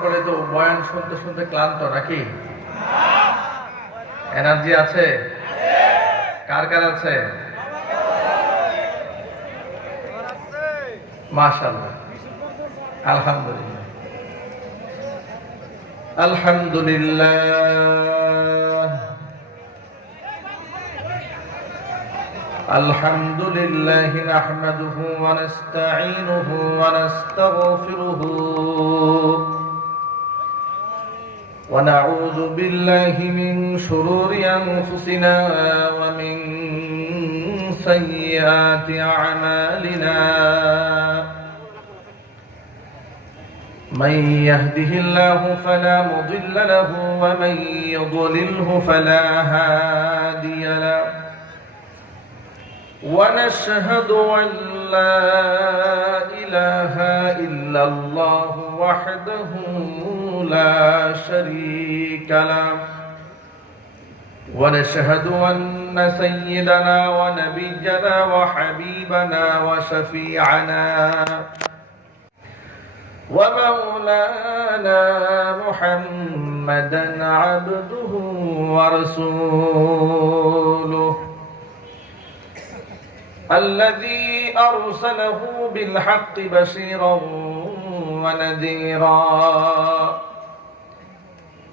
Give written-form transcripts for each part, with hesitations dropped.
সকলে তো বয়ান শুনতে শুনতে ক্লান্ত নাকি? এনার্জি আছে? কার কার আছে? মাশাআল্লাহ, আলহামদুলিল্লাহ, আলহামদুলিল্লাহ, আলহামদুলিল্লাহ নাহমাদুহু ওয়া নাস্তাঈনুহু ওয়া নাস্তাগফিরুহু ওয়া নাউযু বিল্লাহি মিন শুরুরি আনফুসিনা ওয়া মিন সাইয়্যাতি আ'মালিনা من يهده الله فلا مضل له ومن يضلله فلا هادي له ونشهد أن لا إله إلا الله وحده لا شريك له ونشهد أن سيدنا ونبينا وحبيبنا وشفيعنا ومولانا محمدا عبده ورسوله الذي أرسله بالحق بشيرا ونذيرا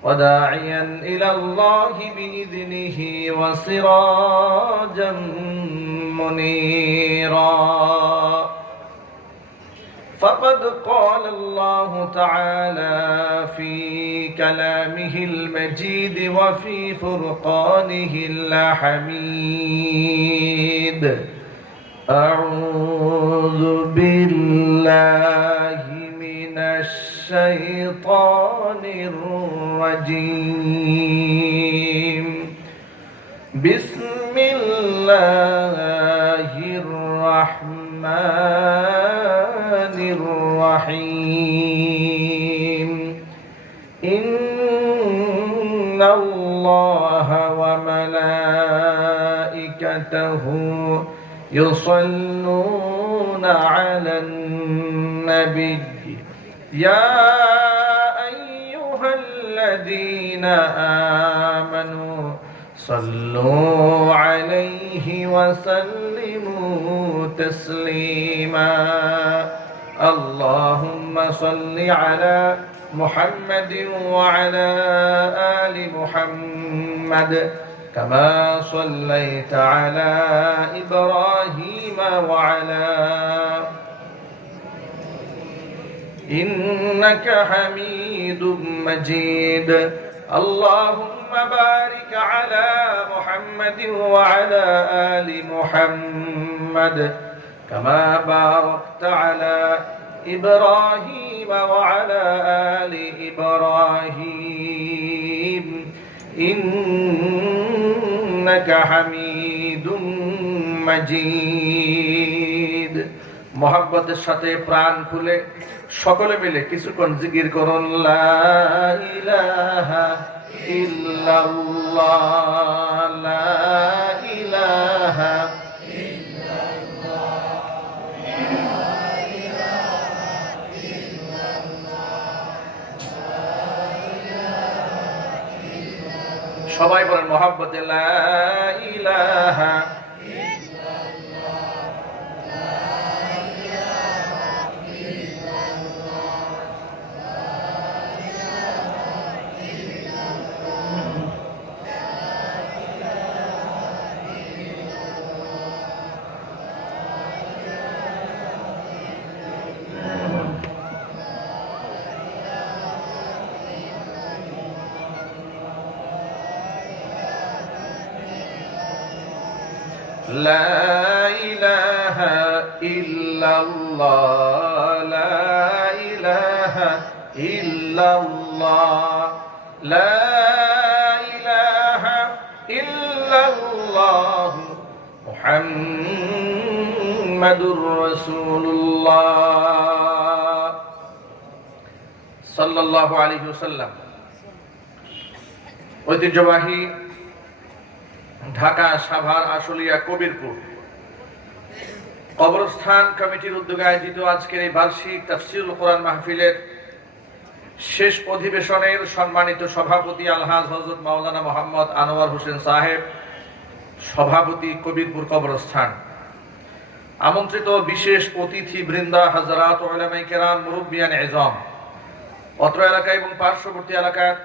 وداعيا إلى الله بإذنه وسراجا منيرا فقد قال الله تعالى في كلامه المجيد وفي فرقانه الحميد أعوذ بالله من الشيطان الرجيم بسم الله الرحمن الرحيم إن الله وملائكته يصلون على النبي يا أيها الذين آمنوا صلوا عليه وسلموا تسليما اللهم صل على محمد وعلى آل محمد كما صليت على إبراهيم وعلى إنك حميد مجيد اللهم بارك على محمد وعلى آل محمد كما باركت على إبراهيم وعلى آل إبراهيم إنك حميد مجيد মোহাব্বতের সাথে প্রাণ খুলে সকলে মিলে কিছুক্ষণ জিকির করুন লা ইলাহা ইল্লাল্লাহ লা ইলাহা সবাই বলেন মোহাব্বতে লা ইলাহা لا إله إلا الله لا إله إلا الله لا إله إلا الله محمد رسول الله صلى الله عليه وسلم ঐতিহ্যবাহী ঢাকা সাভার আশুলিয়া কবিরপুর কবরস্থান কমিটির উদ্যোগে আয়োজিত আজকের এই বার্ষিক তাফসীরুল কোরআন মাহফিলের শেষ অধিবেশনের সম্মানিত সভাপতি আলহাজ হযরত মাওলানা মোহাম্মদ আনোয়ার হোসেন সাহেব, সভাপতি কবিরপুর কবরস্থান, আমন্ত্রিত বিশেষ অতিথি বৃন্দা, হাজরাত, উলামায়ে কেরাম, মুরব্বিয়ান এজম, অত্র এলাকা এবং পার্শ্ববর্তী এলাকার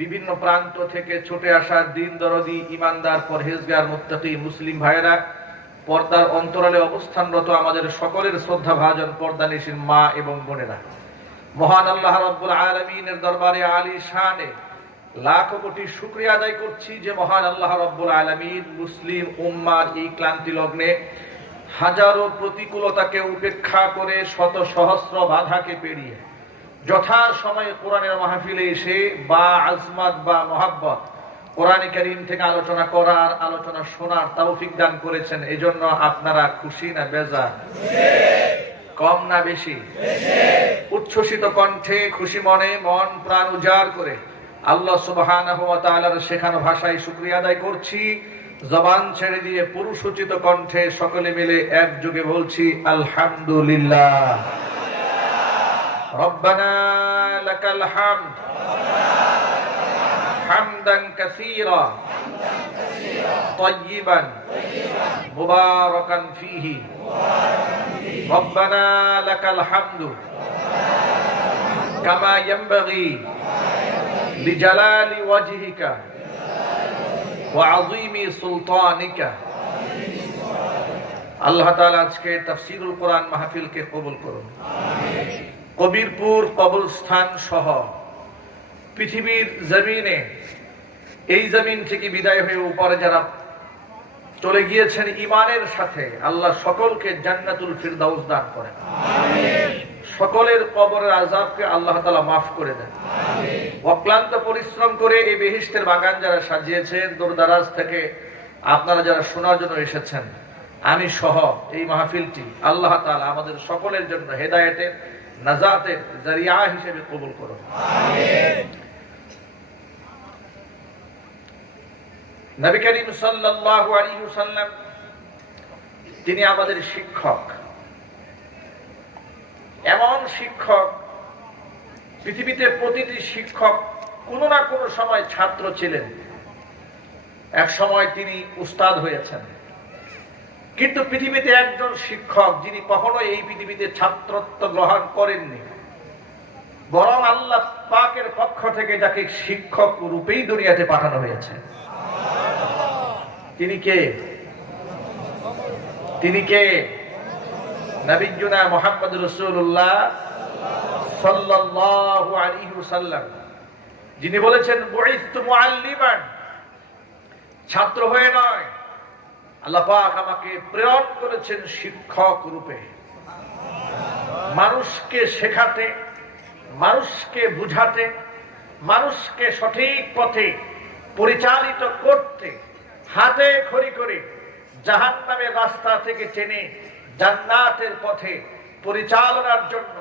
বিভিন্ন প্রান্ত থেকে ছুটে আসা দিন দরদি, ইমানদার, পরহেজগার, মুত্তাকি মুসলিম ভাইয়েরা, পর্দার অন্তরালে অবস্থানরত আমাদের সকলের শ্রদ্ধাভাজন পর্দানিশীন মা এবং বোনেরা, মহান আল্লাহ রাব্বুল আলামিনের দরবারে আলী শানে লাখ কোটি শুকরিয়া আদায় করছি যে মহান আল্লাহ রাব্বুল আলামিন মুসলিম উম্মার এই ক্লান্তি লগ্নে হাজারো প্রতিকূলতাকে উপেক্ষা করে, শত সহস্র বাধাকে পেরিয়ে যথা সময়ে কোরআনের মাহফিলে এসে বা আজমাত বা মহাব্বত কোরআনে কারীম থেকে আলোচনা করার, আলোচনা শোনার তৌফিক দান করেছেন। এজন্য আপনারা খুশি না বেজার? কম না বেশি? উচ্ছ্বসিত কণ্ঠে, খুশি মনে, মন প্রাণ উজাড় করে আল্লাহ সুবহানাহু ওয়া তাআলার শেখানো ভাষায় শুকরিয়া আদায় করছি। জবান ছেড়ে দিয়ে পুরুষোচিত কণ্ঠে সকলে মিলে একযোগে বলছি আলহামদুলিল্লাহ। রব্বানা লাকাল হামদ হামদান কাসীরা তাইয়িবান মুবারাকান ফীহি। রব্বানা লাকাল হামদু কামা ইয়ানবাগী লিজালালি ওয়াজহিকা ওয়া আযীমি সুলতানিকা। আল্লাহ তাআলা আজকে তাফসীরুল কোরআন মাহফিলকে কবুল করুন। কবিরপুর কবরস্থান সহ পৃথিবীর জমিনে, এই জমিন থেকে বিদায় হয়ে উপরে যারা চলে গিয়েছেন ঈমানের সাথে, আল্লাহ সকলকে জান্নাতুল ফিরদাউস দান করেন। সকলের কবরের আযাবকে আল্লাহ তাআলা মাফ করে দেন। অক্লান্ত পরিশ্রম করে এই বেহেশতের বাগান যারা সাজিয়েছেন, দূরদারাজ থেকে আপনারা যারা শোনার জন্য এসেছেন, আমি সহ এই মাহফিলটি আল্লাহ তাআলা আমাদের সকলের জন্য হেদায়েতের, নাজাতের জারিয়া হিসেবে কবুল করুন। নবী করিম সাল্লাল্লাহু আলাইহি ওয়াসাল্লাম তিনি আমাদের শিক্ষক, এমন শিক্ষক, পৃথিবীতে প্রতিটি শিক্ষক কোনো না কোনো সময় ছাত্র ছিলেন। এক সময় তিনি উস্তাদ হয়েছেন, কিন্তু পৃথিবীতে একজন শিক্ষক যিনি কখনো এই পৃথিবীতে ছাত্রত্ব গ্রহণ করেননি, বরং আল্লাহ পাকের পক্ষ থেকে যাকে শিক্ষক রূপেই দুনিয়াতে পাঠানো হয়েছে, তিনি কে? তিনি কে? নবিয়ুনা মুহাম্মদ রাসূলুল্লাহ সাল্লাল্লাহু আলাইহি ওয়াসাল্লাম, যিনি বলেছেন বুইসতু মুআল্লিমান, ছাত্র হয়ে নয়, আল্লাহ পাক আমাকে প্রেরণ করেছেন শিক্ষক রূপে, মানুষকে শেখাতে, মানুষকে বুঝাতে, মানুষকে সঠিক পথে পরিচালিত করতে, হাতে খড়ি করে জাহান্নামের রাস্তা থেকে টেনে জান্নাতের পথে পরিচালনার জন্য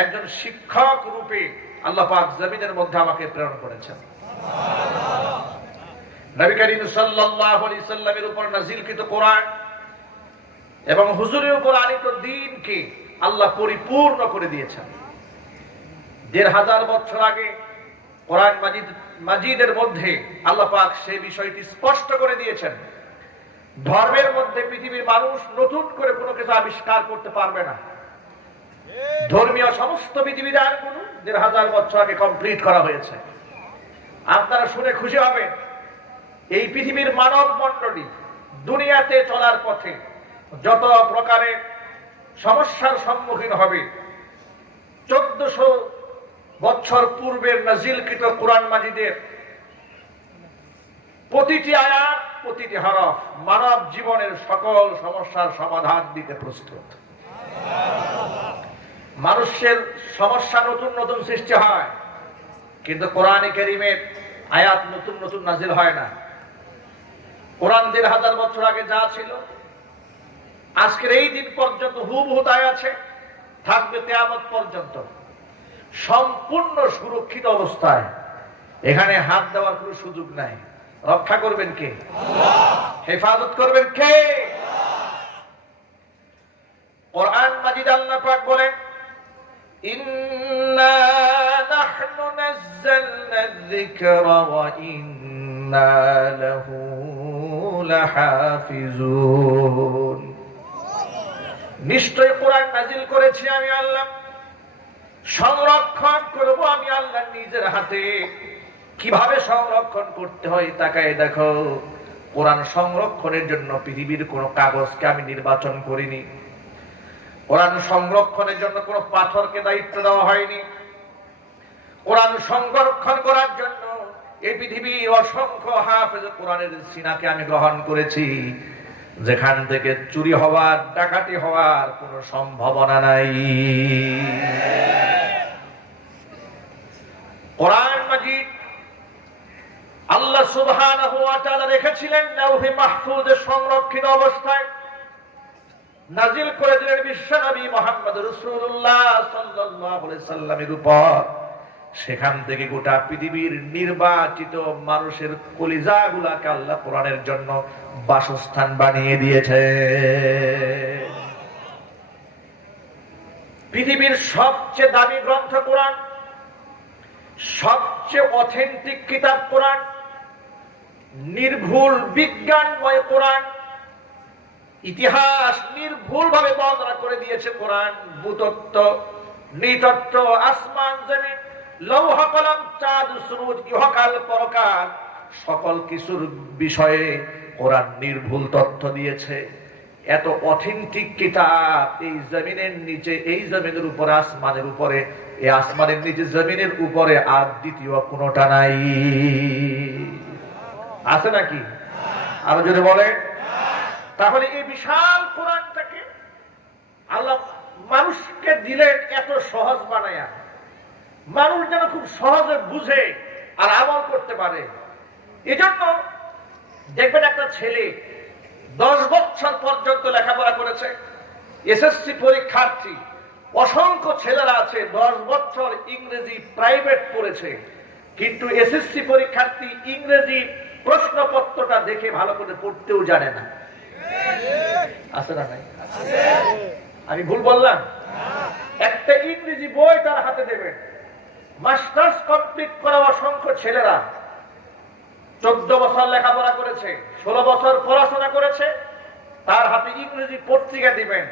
একজন শিক্ষক রূপে আল্লাহ পাক জমিনের মধ্যে আমাকে প্রেরণ করেছেন। নবী করিম সাল্লাল্লাহু আলাইহি সাল্লামের উপর নাযিলকৃত কোরআন এবং হুজুরের উপর আনীত দ্বীনকে আল্লাহ পরিপূর্ণ করে দিয়েছেন। ১৫০০ বছর আগে কোরআন মাজিদের মধ্যে আল্লাহ পাক সেই বিষয়টি স্পষ্ট করে দিয়েছেন। ধর্মের মধ্যে পৃথিবীর মানুষ নতুন করে কোনো কিছু আবিষ্কার করতে পারবে না। ধর্মীয় সমস্ত বিধিবিধানগুলো ১৫০০ বছর আগে কমপ্লিট করা হয়েছে। আপনারা শুনে খুশি হবেন, এই পৃথিবীর মানব মণ্ডলী দুনিয়াতে চলার পথে যত প্রকারের সমস্যার সম্মুখীন হবে, ১৪০০ বছর পূর্বের নাজিলকৃত কোরআন মাজিদের প্রতিটি আয়াত, প্রতিটি হরফ মানব জীবনের সকল সমস্যার সমাধান দিতে প্রস্তুত। মানুষের সমস্যা নতুন নতুন সৃষ্টি হয়, কিন্তু কোরআনে কারীমের আয়াত নতুন নতুন নাজিল হয় না। কোরআন ১৫০০ বছর আগে যা ছিল আজকের এই দিন পর্যন্ত হুবহু তাই আছে, থাকবে কিয়ামত পর্যন্ত, সম্পূর্ণ সুরক্ষিত অবস্থায়। এখানে হাত দেওয়ার কোনো সুযোগ নাই। রক্ষা করবেন কে? আল্লাহ। হেফাজত করবেন কে? কোরআন মাজিদ আল্লাহ পাক বলেন, ইন্না নাহনু নাযালনা যিকরা ওয়া ইন্না লাহু লাহাফিজুন। নিশ্চয় কোরআন নাজিল করেছি আমি আল্লাহ, সংরক্ষণ করব আমি আল্লাহ নিজের হাতে। কিভাবে সংরক্ষণ করতে হয় তাকায় দেখো। কোরআন সংরক্ষণের জন্য পৃথিবীর কোন কাগজকে আমি নির্বাচন করিনি। কোরআন সংরক্ষণের জন্য কোন পাথরকে দায়িত্ব দেওয়া হয়নি। কোরআন সংরক্ষণ করার জন্য এই পৃথিবীর অসংখ্য হাফেজ কোরআনের সিনাকে আমি গ্রহণ করেছি, যেখান থেকে চুরি হওয়ার, ডাকাতি হওয়ার কোন সম্ভাবনা নাই। কোরআন মাজিদ আল্লাহ সুবহানাহু ওয়া তাআলা রেখেছিলেন লাউহে মাহফুজে সংরক্ষিত অবস্থায়, নাজিল করে দিলেন বিশ্বনবী মুহাম্মদ রাসূলুল্লাহ সাল্লাল্লাহু আলাইহি সাল্লামের উপর। সেখান থেকে গোটা পৃথিবীর নির্বাচিত মানুষের কলিজাগুলাকে আল্লাহ কোরআনের জন্য বাসস্থান বানিয়ে দিয়েছে। পৃথিবীর সবচেয়ে দামি গ্রন্থ কোরআন, সবচেয়ে অথেন্টিক কিতাব কোরআন, নির্ভুল বিজ্ঞানময় কোরআন, ইতিহাস নির্ভুলভাবে বর্ণনা করে দিয়েছে কোরআন। ভূতত্ত্ব, নৃতত্ত্ব, আসমান জমিন, লৌহ কলম, চাঁদ সূরজ, ইহকাল পরকাল, সকল কিছুর বিষয়ে কোরআন নির্ভুল তথ্য দিয়েছে। এত অথেন্টিক কিতাব এই জমিনের নিচে, এই জমিনের উপরে, আসমানের উপরে, এই আসমানের নিচে, জমিনের উপরে আর দ্বিতীয় কোনটা নাই। আছে নাকি? আরো যদি বলে, তাহলে এই বিশাল কোরআনটাকে আল্লাহ মানুষকে দিলেন এত সহজ বানায়া, মানুষ যেন খুব সহজে বুঝে আর আমল করতে পারে। এজন্য দেখবেন একটা ছেলে 10 বছর পর্যন্ত লেখাপড়া করেছে, এসএসসি পরীক্ষার্থী, অসংখ্য ছেলেরা আছে 10 বছর ইংরেজি প্রাইভেট পড়েছে, কিন্তু এসএসসি পরীক্ষার্থী ইংরেজি প্রশ্নপত্রটা দেখে ভালো করে পড়তেও জানে না। আছে না নাই? আমি ভুল বললাম? একটা ইংরেজি বই তার হাতে দেবেন, মাস্টার্স কমপ্লিট করা অসংখ্য ছেলেরা 14 বছর লেখাপড়া করেছে, 16 বছর পড়াশোনা করেছে, তার হাতে ইংরেজি পত্রিকা দিবেন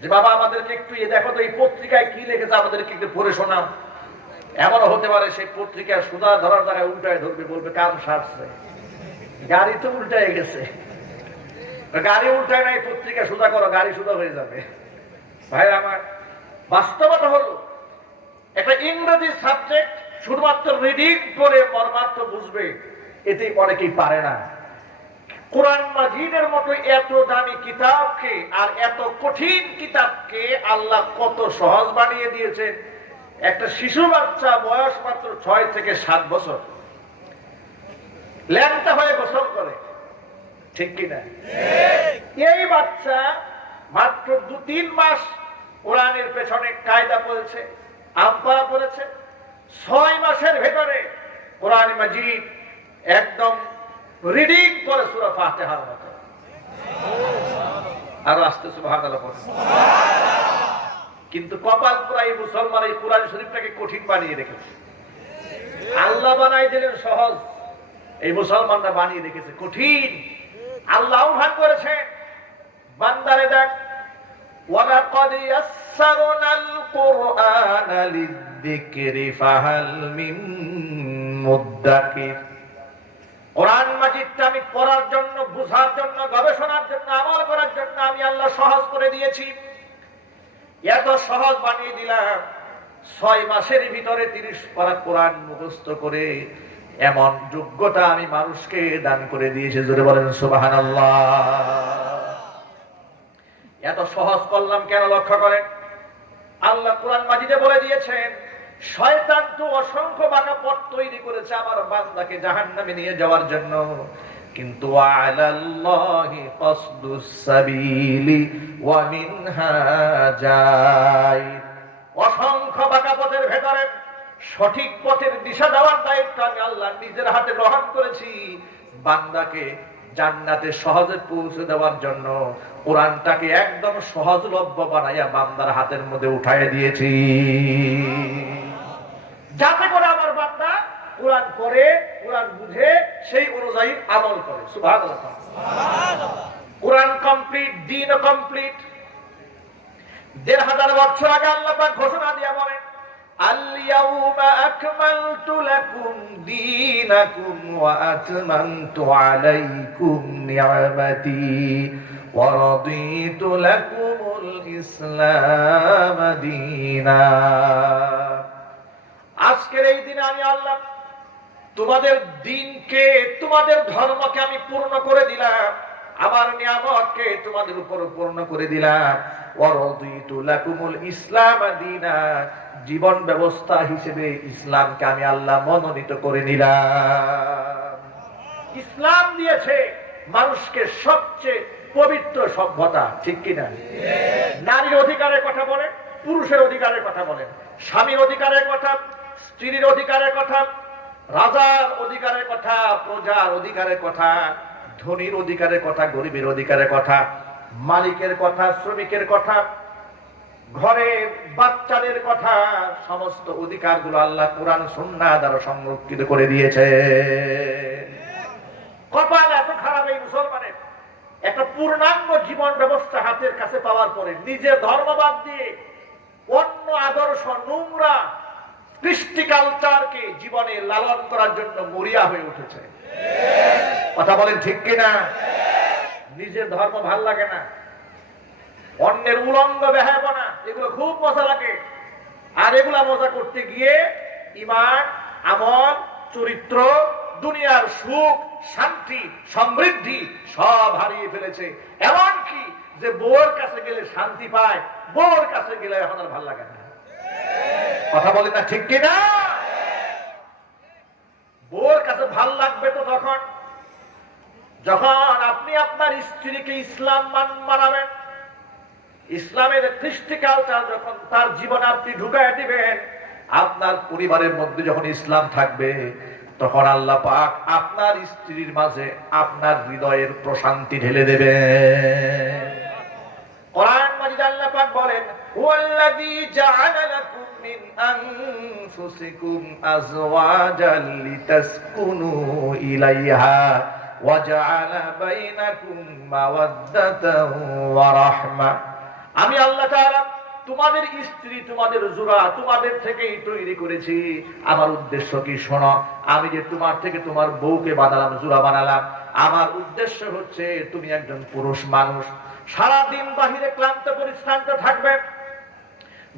যে বাবা আমাদেরকে একটু দেখো তো এই পত্রিকায় কি লিখেছে, আমাদেরকে একটু পড়ে শোনাও। এমনও হতে পারে সেই পত্রিকা সুদা ধরার জায়গায় উল্টায় ধরবে, বলবে কাম সারছে, গাড়ি তো উল্টায় গেছে, গাড়ি উল্টায় নাই, পত্রিকা সুদা করো, গাড়ি সুদা হয়ে যাবে। ভাই আমার, বাস্তবতা হলো একটা ইংরেজি সাবজেক্ট শুধুমাত্র রিডিং করে মর্মার্থ বুঝবে, এতে অনেকেই পারে না। কোরআন মাজিদের মতো এত দামি কিতাবকে আর এত কঠিন কিতাবকে আল্লাহ কত সহজ বানিয়ে দিয়েছেন। একটা শিশু বাচ্চা বয়স মাত্র 6 থেকে 7 বছর ল্যাংটা হয়ে গোসল করে, ঠিক কিনা? এই বাচ্চা মাত্র 2-3 মাস কোরআনের পেছনে কায়দা পড়েছে, আব্বা পড়েছে, 6 মাসের ভেতরে কোরআন মাজিদ একদম রিডিং করে সূরা ফাতিহার মতো। আর আস্তে সুবহানাল্লাহ পড়ে। কিন্তু কপাল পুরাই মুসলমান এই কোরআন শরীফটাকে কঠিন বানিয়ে রেখেছে। আল্লাহ বানাই দিলেন সহজ, এই মুসলমানরা বানিয়ে রেখেছে কঠিন। আল্লাহও ভাগ করেছে, বান্দারে দেখ, ওয়ালাকাদ ইয়াসসারনাল কুরআনা লিয-যিকরি ফাহাল মিন মুদ্দাকির। কোরআন মাজিদটা আমি পড়ার জন্য, বুঝার জন্য, গবেষণার জন্য, আমল করার জন্য আমি আল্লাহ সহজ করে দিয়েছি। এত সহজ বানিয়ে দিলাম, 6 মাসের ভিতরে 30 পারা কোরআন মুখস্থ করে এমন যোগ্যতা আমি মানুষকে দান করে দিয়েছি। জোরে বলেন সুবহানাল্লাহ। এত সহজ করলাম কেন লক্ষ্য করেন। আল্লাহ কোরআন মাজিদে বলে দিয়েছেন, শয়তান তো অসংখ্য বাঁকা পথ তৈরি করেছে আমার বান্দাকে জাহান্নামে নিয়ে যাওয়ার জন্য, কিন্তু আলাল্লাহি কাসদুস সাবিলি ওয়া মিনহা যায়ির। অসংখ্য বাঁকা পথের ভেতরে সঠিক পথের দিশা দেওয়ার দায়িত্ব আমি আল্লাহ নিজের হাতে গ্রহণ করেছি। বান্দাকে জান্নাতে সহজে পৌঁছে দেওয়ার জন্য কোরআনটাকে একদম সহজলভ্য বানাইয়া বান্দার হাতের মধ্যে উঠাইয়া দিয়েছি। যাতে করে আমার বান্দা কোরআন পড়ে, কোরআন বুঝে, সেই অনুযায়ী আমল করে। সুবহানাল্লাহ। কোরআন কমপ্লিট, দ্বীন কমপ্লিট। ১৫০০ বছর আগে আল্লাহ পাক ঘোষণা দিয়ে বলেন, আল-ইয়াউমা আকমালতু লাকুম দীনাকুম ওয়া আতমামতু আলাইকুম নি'মাতি ওয়া রাদিতু লাকুমুল ইসলাম দীনা। আজকের এই দিনে আমি আল্লাহ তোমাদের দ্বীনকে, তোমাদের ধর্মকে আমি পূর্ণ করে দিলাম, আমার নিয়ামতকে তোমাদের উপর পূর্ণ করে দিলাম। ওয়া রাদিতু লাকুমুল ইসলাম দীনা, জীবন ব্যবস্থা হিসেবে ইসলামকে আমি আল্লাহ মনোনীত করে নিলাম। ইসলাম দিয়েছে মানুষকে সবচেয়ে পবিত্র সভ্যতা, ঠিক কিনা? নারীর অধিকারের কথা বলেন, পুরুষের অধিকারের কথা বলেন, স্বামীর অধিকারের কথা, স্ত্রীর অধিকারের কথা, রাজার অধিকারের কথা, প্রজার অধিকারের কথা, ধনীর অধিকারের কথা, গরিবের অধিকারের কথা, মালিকের কথা, শ্রমিকের কথা, ঘরে বাচ্চাদের কথা, সমস্ত অধিকারগুলো আল্লাহ কোরআন সুন্নাহ দ্বারা সংরক্ষিত করে দিয়েছে। কপাল এত খারাপ এই মুসলমানের, একটা পূর্ণাঙ্গ জীবন ব্যবস্থা হাতের কাছে পাওয়ার পরে নিজের ধর্মবাদ দিয়ে অন্য আদর্শ, নোংরা কৃষ্টি কালচারকে জীবনে লালন করার জন্য মরিয়া হয়ে উঠেছে। কথা বলেন ঠিক কিনা? নিজের ধর্ম ভাল লাগে না, অন্যের উলঙ্গ বেহায়াপনা, এগুলো খুব মজা লাগে। আর এগুলা মজা করতে গিয়ে ঈমান, আমল, চরিত্র, দুনিয়ার সুখ, শান্তি, সমৃদ্ধি সব হারিয়ে ফেলেছে। এমনকি যে বউর কাছে গেলে শান্তি পায়, বউর কাছে গেলে এখন আর ভাল লাগে না। কথা বলেন না ঠিক কিনা? বউর কাছে ভাল লাগবে তো তখন যখন আপনি আপনার স্ত্রীকে ইসলাম মানাবেন, ইসলামের কৃষ্টি কালচার যখন তার জীবনে আপনি ঢুকায় দিবেন, আপনার পরিবারের মধ্যে যখন ইসলাম থাকবে, তখন আল্লাহ পাক আপনার স্ত্রীর মাঝে আপনার হৃদয়ের প্রশান্তি ঢেলে দেবে। কোরআন মাজিদে আল্লাহ পাক বলেন, হুয়াল্লাযী জাআলা লাকুম মিন আনফুসিকুম আজওয়াজান লিতাসকুনু ইলাইহা ওয়া জাআলা বাইনাকুম মাওয়াদ্দাতান ওয়া রাহমা। আমি আল্লাহ তাআলা তোমাদের স্ত্রী, তোমাদের জোড়া তোমাদের থেকেই তৈরি করেছি। আমার উদ্দেশ্য কি শোনো, আমি যে তোমার থেকে তোমার বউকে বানালাম, জোড়া বানালাম, আমার উদ্দেশ্য হচ্ছে তুমি একজন পুরুষ মানুষ, সারাদিন বাহিরে ক্লান্ত পরিশ্রান্ত থাকবে,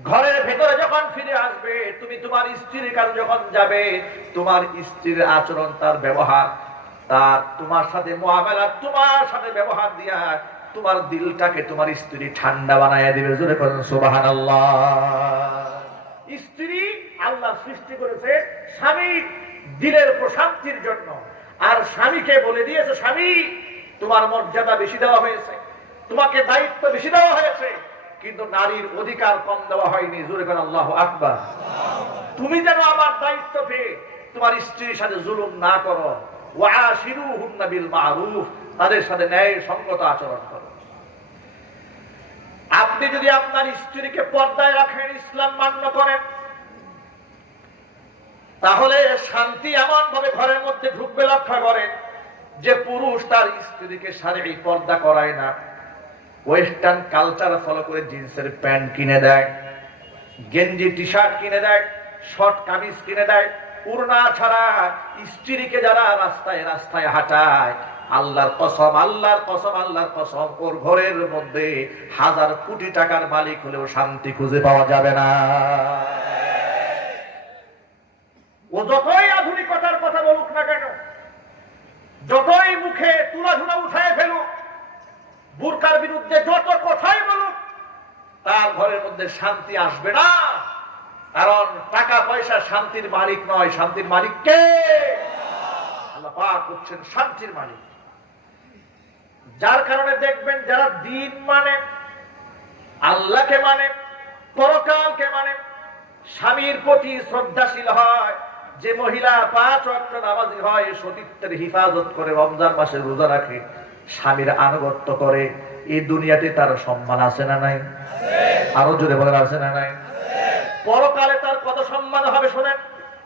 ঘরের ভেতরে যখন ফিরে আসবে, তুমি তোমার স্ত্রীর কাছে যখন যাবে, তোমার স্ত্রীর আচরণ, তার ব্যবহার, তার তোমার সাথে মুআমালা, তোমার সাথে ব্যবহার দিয়া তোমার দিলটাকে তোমার স্ত্রী ঠান্ডা বানাইয়া দিবে। জোরে বলেন সুবহানাল্লাহ। স্ত্রী আল্লাহ সৃষ্টি করেছে স্বামীর দিলের প্রশান্তির জন্য, আর স্বামীকে বলে দিয়েছে, স্বামী তোমার মর্যাদা বেশি দেওয়া হয়েছে, তোমাকে দায়িত্ব বেশি দেওয়া হয়েছে, কিন্তু নারীর অধিকার কম দেওয়া হয়নি। জোরে বলেন আল্লাহু আকবার। তুমি যেন আমার দায়িত্ব পেয়ে তোমার স্ত্রীর সাথে জুলুম না করো, ওয়াশিরুহুন্না বিল মারুফ, তাদের সাথে ন্যায় সঙ্গত আচরণ করো। আপনি যদি আপনার স্ত্রীকে পর্দায় রাখেন, ইসলাম মান্য করেন, তাহলে শান্তি এমন ভাবে ঘরের মধ্যে ঢুকবে। লক্ষ্য করেন যে পুরুষ তার স্ত্রীকে শারীরিক পর্দা করায় না, ওয়েস্টার্ন কালচার ফলো করে জিন্সের প্যান্ট কিনে দেয়, গেঞ্জি টি শার্ট কিনে দেয়, শর্ট কামিজ কিনে দেয়, উড়না ছাড়া স্ত্রীকে যারা রাস্তায় রাস্তায় হাঁটায়, আল্লাহর কসম, আল্লাহর কসম, আল্লাহর কসম, ওর ঘরের মধ্যে 1000 কোটি টাকার মালিক হলেও শান্তি খুঁজে পাওয়া যাবে না। ও যতই আধুনিকতার কথা বলুক না কেন, যতই মুখে তুলাধুলা উঠায় ফেলুক, বুরকার বিরুদ্ধে যত কথাই বলুক, তার ঘরের মধ্যে শান্তি আসবে না। কারণ টাকা পয়সা শান্তির মালিক নয়, শান্তির মালিক কে? আল্লাহ পাক হচ্ছেন শান্তির মালিক। যার কারণে দেখবেন যারা দ্বীন মানে, আল্লাহকে মানে, পরকালকে মানে, স্বামীর প্রতি শ্রদ্ধাশীল হয়, যে মহিলা 5 ওয়াক্ত নামাজি হয়, সতীত্বের হিফাজত করে, রমজান মাসে রোজা রাখে, স্বামীর আনুগত্য করে, এই দুনিয়াতে তার সম্মান আছে না নাই? আরো জোরে বলেন আছে না নাই? পরকালে তার কত সম্মান হবে শোনেন।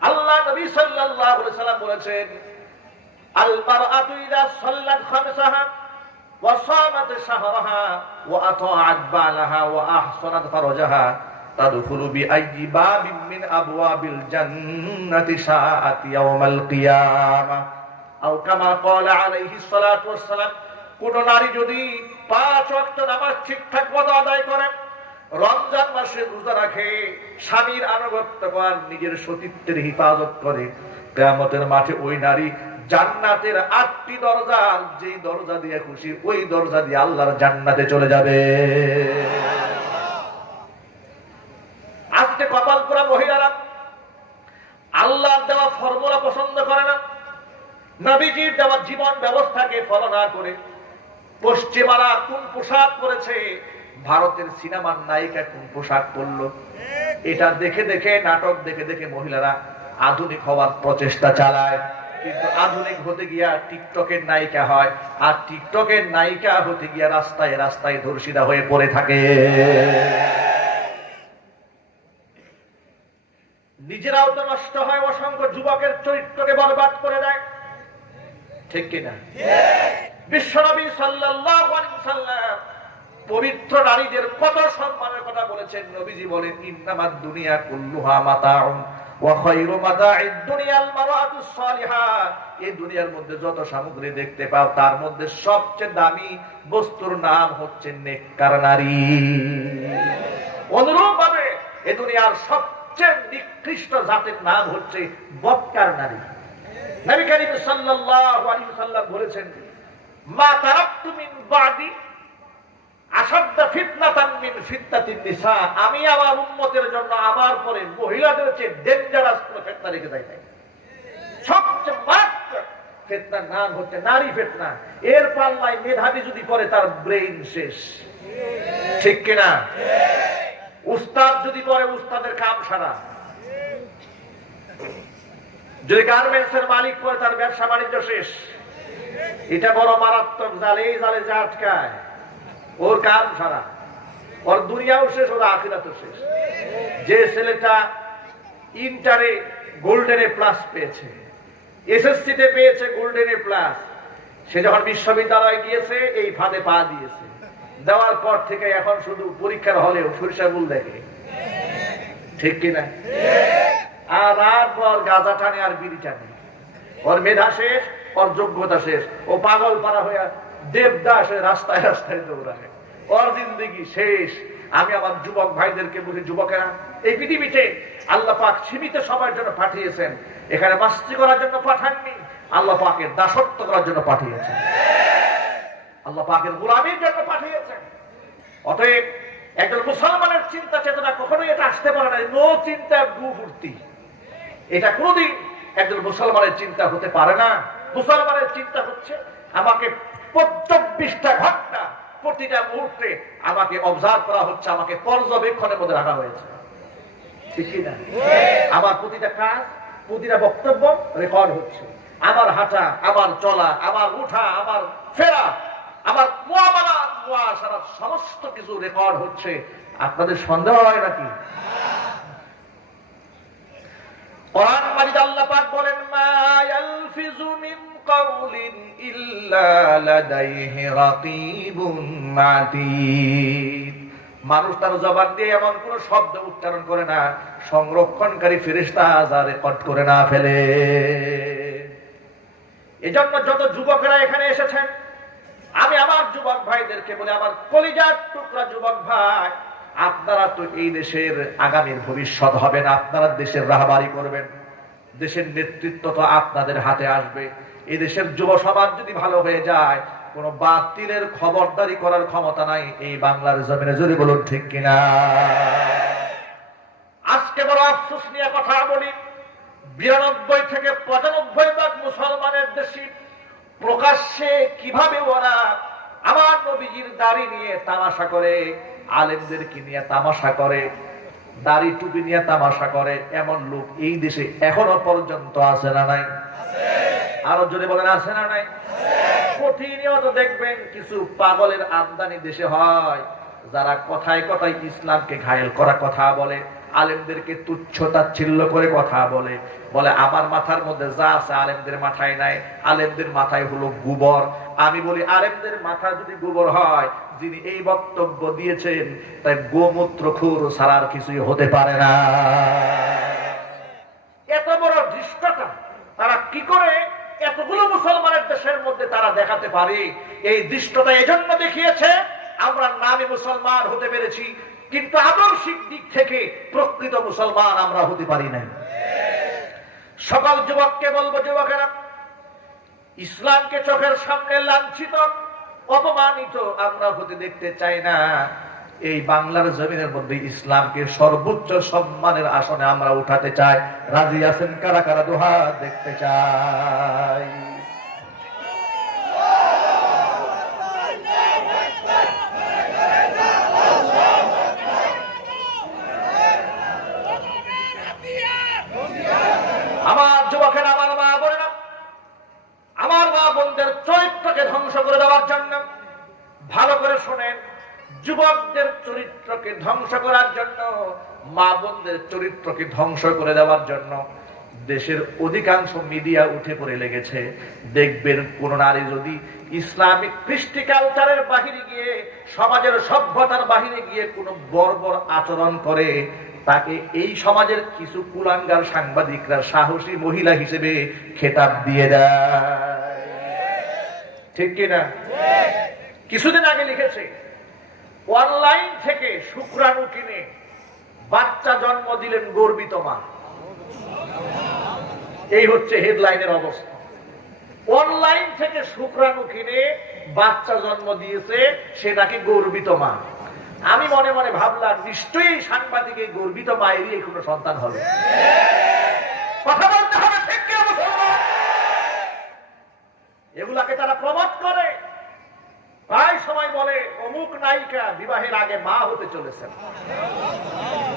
আল্লাহ নবী সাল্লাল্লাহু আলাইহি সাল্লাম বলেছেন, আল মারআতু ইযা সাল্লাত খামসাহা ওয়া সামাত শাহরাহা ওয়া আতাআত বালাহা ওয়া আহসানাত ফারজাহা তাদখুলু বিআইয়ি বাবিন মিন আবওয়াবিল জান্নাতি শাআত ইয়াউমাল কিয়ামাহ। আও কামা ক্বালা আলাইহিস সালাতু ওয়াস সালাম, কোন নারী যদি 5 ওয়াক্ত নামাজ ঠিকঠাক মতো আদায় করে, রমজান মাসে রোজা রাখে, স্বামীর আনুগত্য করে, নিজের সতীত্বের হিফাজত করে, কিয়ামতের মাঠে ওই নারী জান্নাতের 8টি দরজার যেই দরজা দিয়ে খুশি ওই দরজা দিয়ে আল্লাহর জান্নাতে চলে যাবে। আজকে কপাল পোড়া মহিলারা আল্লাহর দেওয়া ফর্মুলা পছন্দ করে না, নবীজির দেওয়া জীবন ব্যবস্থাকে ফলো না করে পশ্চিমারা কোন পোশাক পরেছে, ভারতের সিনেমার নায়িকা কোন পোশাক পরলো, এটা দেখে দেখে, নাটক দেখে দেখে মহিলারা আধুনিক হওয়ার প্রচেষ্টা চালায়। কিন্তু আধুনিক হতে গিয়া টিকটকের নায়িকা হয়, আর টিকটকের নায়িকা হতে গিয়া রাস্তায় রাস্তায় ধর্ষিতা হয়ে পড়ে থাকে। নিজেরাও তো নষ্ট হয়, অসংখ্য যুবকের চরিত্রকে বরবাদ করে দেয়, ঠিক কিনা? বিশ্বনবী সাল্লাল্লাহু আলাইহি ওয়াসাল্লাম পবিত্র নারীদের কত সম্মানের কথা বলেছেন। নবীজি বলেন, ইন্নামাদ দুনিয়া কুল্লুহা মাতাউন ওয়া খায়রু মাতাঈদ দুনিয়াল মারআতুস সালিহা। এই দুনিয়ার মধ্যে যত সামগ্রী দেখতে পাও তার মধ্যে সবচেয়ে দামি বস্তুর নাম হচ্ছে নেককার নারী। অনুরূপভাবে এই দুনিয়ার সবচেয়ে নিকৃষ্ট জাতের নাম হচ্ছে বদকার নারী। নবী করিম সাল্লাল্লাহু আলাইহি ওয়াসাল্লাম বলেছেন, মা তারাকতু মিন বাদি আসাদ্দা ফিতনাতান মিন ফিতনাতিন নিসা। আমি আমার উম্মতের জন্য আমার পরে মহিলাদের চেয়ে ডেঞ্জারাস কোন ফিতনা রেখে যাই নাই। সবচেয়ে মারাত্মক ফিতনার নাম হচ্ছে নারী ফিতনা। এর পাল্লায় মেধাবী যদি পড়ে তার ব্রেইন শেষ, ঠিক কিনা? উস্তাদ যদি পড়ে উস্তাদের কাম সারা। যদি গার্মেন্টসের মালিক পড়ে তার ব্যবসা বাণিজ্য শেষ। এটা বড় মারাত্মক জাল। এই জালে যা আটকায় ওর কাম সারা, ওর দুনিয়াও শেষ, ওর আখিরাতও শেষ। যে ছেলেটা ইন্টারে গোল্ডেন এ প্লাস পেয়েছে, এসএসসি তে পেয়েছে গোল্ডেন এ প্লাস, সে যখন বিশ্ববিদ্যালয়ে গিয়েছে এই ফাঁদে পা দিয়েছে। দেওয়ার পর থেকে এখন শুধু পরীক্ষার হলেও সরিষা ফুল দেখে, ঠিক কিনা? আর রাত ভর গাঁজা টানে আর বিড়ি টানে। ওর মেধা শেষ, ওর যোগ্যতা শেষ। ও পাগল পারা হয়ে দেবদাস রাস্তায় রাস্তায় দৌড়ায়, ওর জিন্দেগি শেষ। আমি আমার যুবক ভাইদেরকে বলি, যুবকেরা, এই পৃথিবীতে আল্লাহ পাক সীমিত সময়ের জন্য পাঠিয়েছেন। এখানে মাস্তি করার জন্য পাঠাননি, আল্লাহ পাকের দাসত্ব করার জন্য পাঠিয়েছেন, আল্লাহ পাকের গোলামীর জন্য পাঠিয়েছেন। অতএব একজন মুসলমানের চিন্তা চেতনা কখনোই এটা আসতে পারে না, নো চিন্তা গু ফুর্তি। এটা কোনদিন একজন মুসলমানের চিন্তা হতে পারে না। মুসলমানের চিন্তা হচ্ছে আমাকে 24টা ঘন্টা প্রতিটা মুহূর্তে আমাকে অবজার্ভ করা হচ্ছে, আমাকে পর্যবেক্ষণের মধ্যে রাখা হয়েছে, ঠিক না? আমার প্রতিটা কাজ, প্রতিটা বক্তব্য রেকর্ড হচ্ছে। আমার হাঁটা, আমার চলা, আমার উঠা, আমার ফেরা, আমার মুআমালাত, মুআশারাত সমস্ত কিছু রেকর্ড হচ্ছে। আপনাদের সন্দেহ হয় নাকি? কোরআন মাজিদ আল্লাহ পাক বলেন, মা ইয়ালফিজু মিন কাউলিন ইল্লা লাদাইহি রাকিবুন আতীদ। মানুষ তার জবান দিয়ে এমন কোন শব্দ উচ্চারণ করে না সংরক্ষণকারী ফেরেশতা যা রেকর্ড করে না ফেলে। এজন্য যত যুবকেরা এখানে এসেছেন, আমি আমার যুবক ভাইদেরকে বলি, আমার কলিজার টুকরা যুবক ভাই, আপনারা তো এই দেশের আগামীর ভবিষ্যৎ হবেন। আপনারা দেশের রাহবারি করবেন, দেশের নেতৃত্ব তো আপনাদের হাতে আসবে। এই দেশের যুব সমাজ যদি ভালো হয়ে যায়, কোন বাতিলের খবরদারি করার ক্ষমতা নাই এই বাংলার জমিনে। জোরে বলুন, ঠিক কিনা? আজকে বড় আফসোস নিয়ে কথা বলি, 92 থেকে 95% মুসলমানের দেশে প্রকাশ্যে কিভাবে ওরা আমার নবীজির দাড়ি নিয়ে তামাশা করে, আলেমদেরকে নিয়ে তামাশা করে, দাড়ি টুপি নিয়ে তামাশা করে, এমন লোক এই দেশে এখনো পর্যন্ত আছে না নাই? আরো জোরে বলেন, আছে না নাই? প্রতিনিয়ত দেখবেন কিছু পাগলের আমদানি দেশে হয়, যারা কথায় কথায় ইসলামকে ঘায়েল করা কথা বলে, আলেমদেরকে তুচ্ছ তাচ্ছিল্য করে কথা বলে, বলে আমার মাথার মধ্যে যা আছে আলেমদের মাথায় নাই, আলেমদের মাথায় হলো গোবর। আমি বলি আলেমদের মাথা যদি গোবর হয়, যিনি এই বক্তব্য দিয়েছেন তাই গোমূত্র খুর ছাড়া আর কিছুই হতে পারে না। এত বড় দৃষ্টতা তারা কি করে এতগুলো মুসলমানের দেশের মধ্যে তারা দেখাতে পারে? এই দৃষ্টতা এজন্য দেখিয়েছে আমরা নামে মুসলমান হতে পেরেছি, কিন্তু আদর্শিক দিক থেকে প্রকৃত মুসলমান আমরা হতে পারি নাই। সকল যুবককে বলবো, যুবকেরা, ইসলামকে চোখের সামনে লাঞ্ছিত অপমানিত আমরা হতে দেখতে চাই না। এই বাংলার জমিনের মধ্যে ইসলামকে সর্বোচ্চ সম্মানের আসনে আমরা উঠাতে চাই। রাজি আছেন কারা কারা? দুহাত দেখতে চাই। আমার যুবকেরা, আমার মা বোনেরা, আমার মা বোনদের চরিত্রকে ধ্বংস করে দেওয়ার জন্য, ভালো করে শোনেন, যুবকদের চরিত্রকে ধ্বংস করার জন্য, মা বোনদের চরিত্রকে ধ্বংস করে দেওয়ার জন্য দেশের অধিকাংশ মিডিয়া উঠে পড়ে লেগেছে। দেখবেন কোন নারী যদি ইসলামিক কৃষ্টি কালচারের বাহিরে গিয়ে, সমাজের সভ্যতার বাহিরে গিয়ে কোনো বর্বর আচরণ করে, তাকে এই সমাজের কিছু কুলাঙ্গার সাংবাদিকরা সাহসী মহিলা হিসেবে খেতাব দিয়ে দেয়। ঠিক কিনা? কিছুদিন আগে লিখেছে, অনলাইন থেকে শুক্রাণু কিনে বাচ্চা জন্ম দিলেন গর্বিত মা। এই হচ্ছে হেডলাইনের অবস্থা। অনলাইন থেকে শুক্রাণু কিনে বাচ্চা জন্ম দিয়েছে, সে নাকি গর্বিত মা। আমি মনে মনে ভাবলাম, নিশ্চয়ই সাংবাদিক এই গর্বিত মায়েরই কোনো সন্তান হবে। কথা বলতে হবে, ঠিক কি মুসলমান? এগুলাকে তারা প্রমোট করে, প্রায় সময় বলে অমুক নায়িকা বিবাহের আগে মা হতে চলেছেন।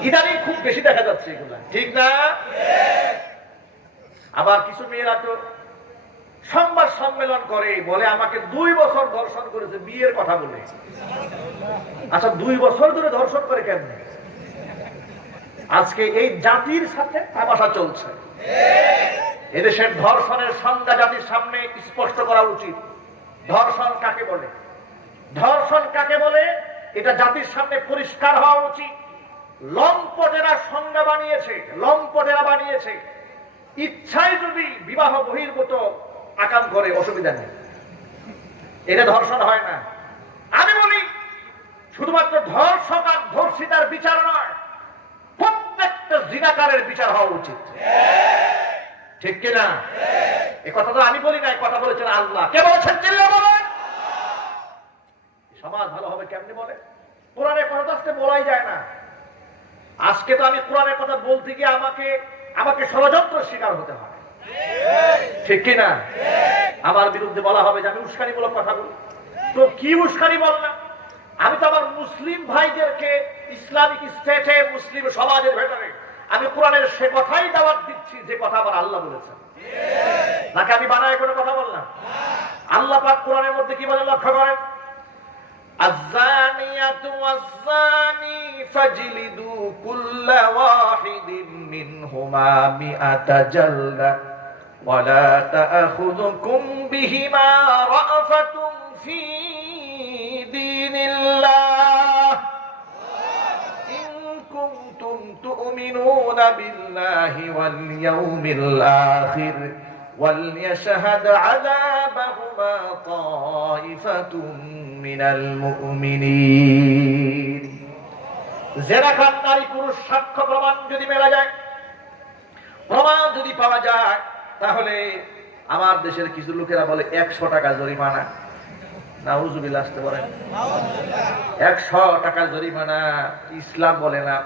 ইদানিং খুব বেশি দেখা যাচ্ছে এগুলা, ঠিক না? আবার কিছু মেয়েরা তো সংবাদ সম্মেলন করে, বলে আমাকে 2 বছর ধর্ষণ করেছে বিয়ের কথা বলে। আচ্ছা, 2 বছর ধরে ধর্ষণ করে কেমনে? আজকে এই জাতির সাথে তামাশা চলছে। এদেশের ধর্ষণের সংজ্ঞা জাতির সামনে স্পষ্ট করা উচিত। ধর্ষণ কাকে বলে, ধর্ষণ কাকে বলে, এটা জাতির সামনে পরিষ্কার হওয়া উচিত। লম্পটেরা সংজ্ঞা বানিয়েছে, লম্পটেরা বানিয়েছে। ইচ্ছায় যদি বিবাহ বহির্ভূত আকাম করে অসুবিধা নেই, এটা ধর্ষণ হয় না। আমি বলি, শুধুমাত্র ধর্ষক আর ধর্ষিতার বিচার নয়, প্রত্যেকটা জিনাকারের বিচার হওয়া উচিত। ঠিক কিনা? এ কথা তো আমি বলি না, কথা বলেছেন আল্লাহ। কে বলেছেন? চিল্লা বলেন। সমাজ ভালো হবে কেমনে বলে? কোরআনের কথা তো আজকে বলাই যায় না। আজকে তো আমি কোরআনের কথা বলতে গিয়ে আমাকে ষড়যন্ত্র শিকার হতে হয়। ঠিক কিনা? আমার বিরুদ্ধে বলা হবে যে আমি উস্কানিমূলক কথা বলি। তো কি উস্কানি বললাম? আমি তো আমার মুসলিম ভাইদেরকে ইসলামিক স্টেটে, মুসলিম সমাজের ভেতরে আমি কোরআনের সে কথাই দাওয়াত দিচ্ছি যে কথা আমার আল্লাহ বলেছেন। নাকি আমি বানায় কোনো কথা বললাম? আল্লাহ পাক কোরআনের মধ্যে কি বলে লক্ষ্য করেন, আয-যানিয়াতু ওয়াজ-যানি ফাজলিদু কুল্লা ওয়াহিদিন মিনহুমা মিআতা জালদা ওয়া লা তা'খুযুকুম বিহিমা রা'ফাতুন ফী দীনিল্লাহ ইন কুনতুম তু'মিনুনা বিল্লাহি ওয়াল ইয়াউমিল আখির وليشهد عذابهما طائفة من المؤمنين। জেনাকার নারী পুরুষ সাক্ষ্য প্রমাণ যদি মেলা যায়, প্রমাণ যদি পাওয়া যায়, তাহলে আমার দেশের কিছু লোকেরা বলে 100 টাকা জরিমানা। নাউজুবিল্লাহ, আসতে বলেন 100 টাকা জরিমানা। ইসলাম বলে না,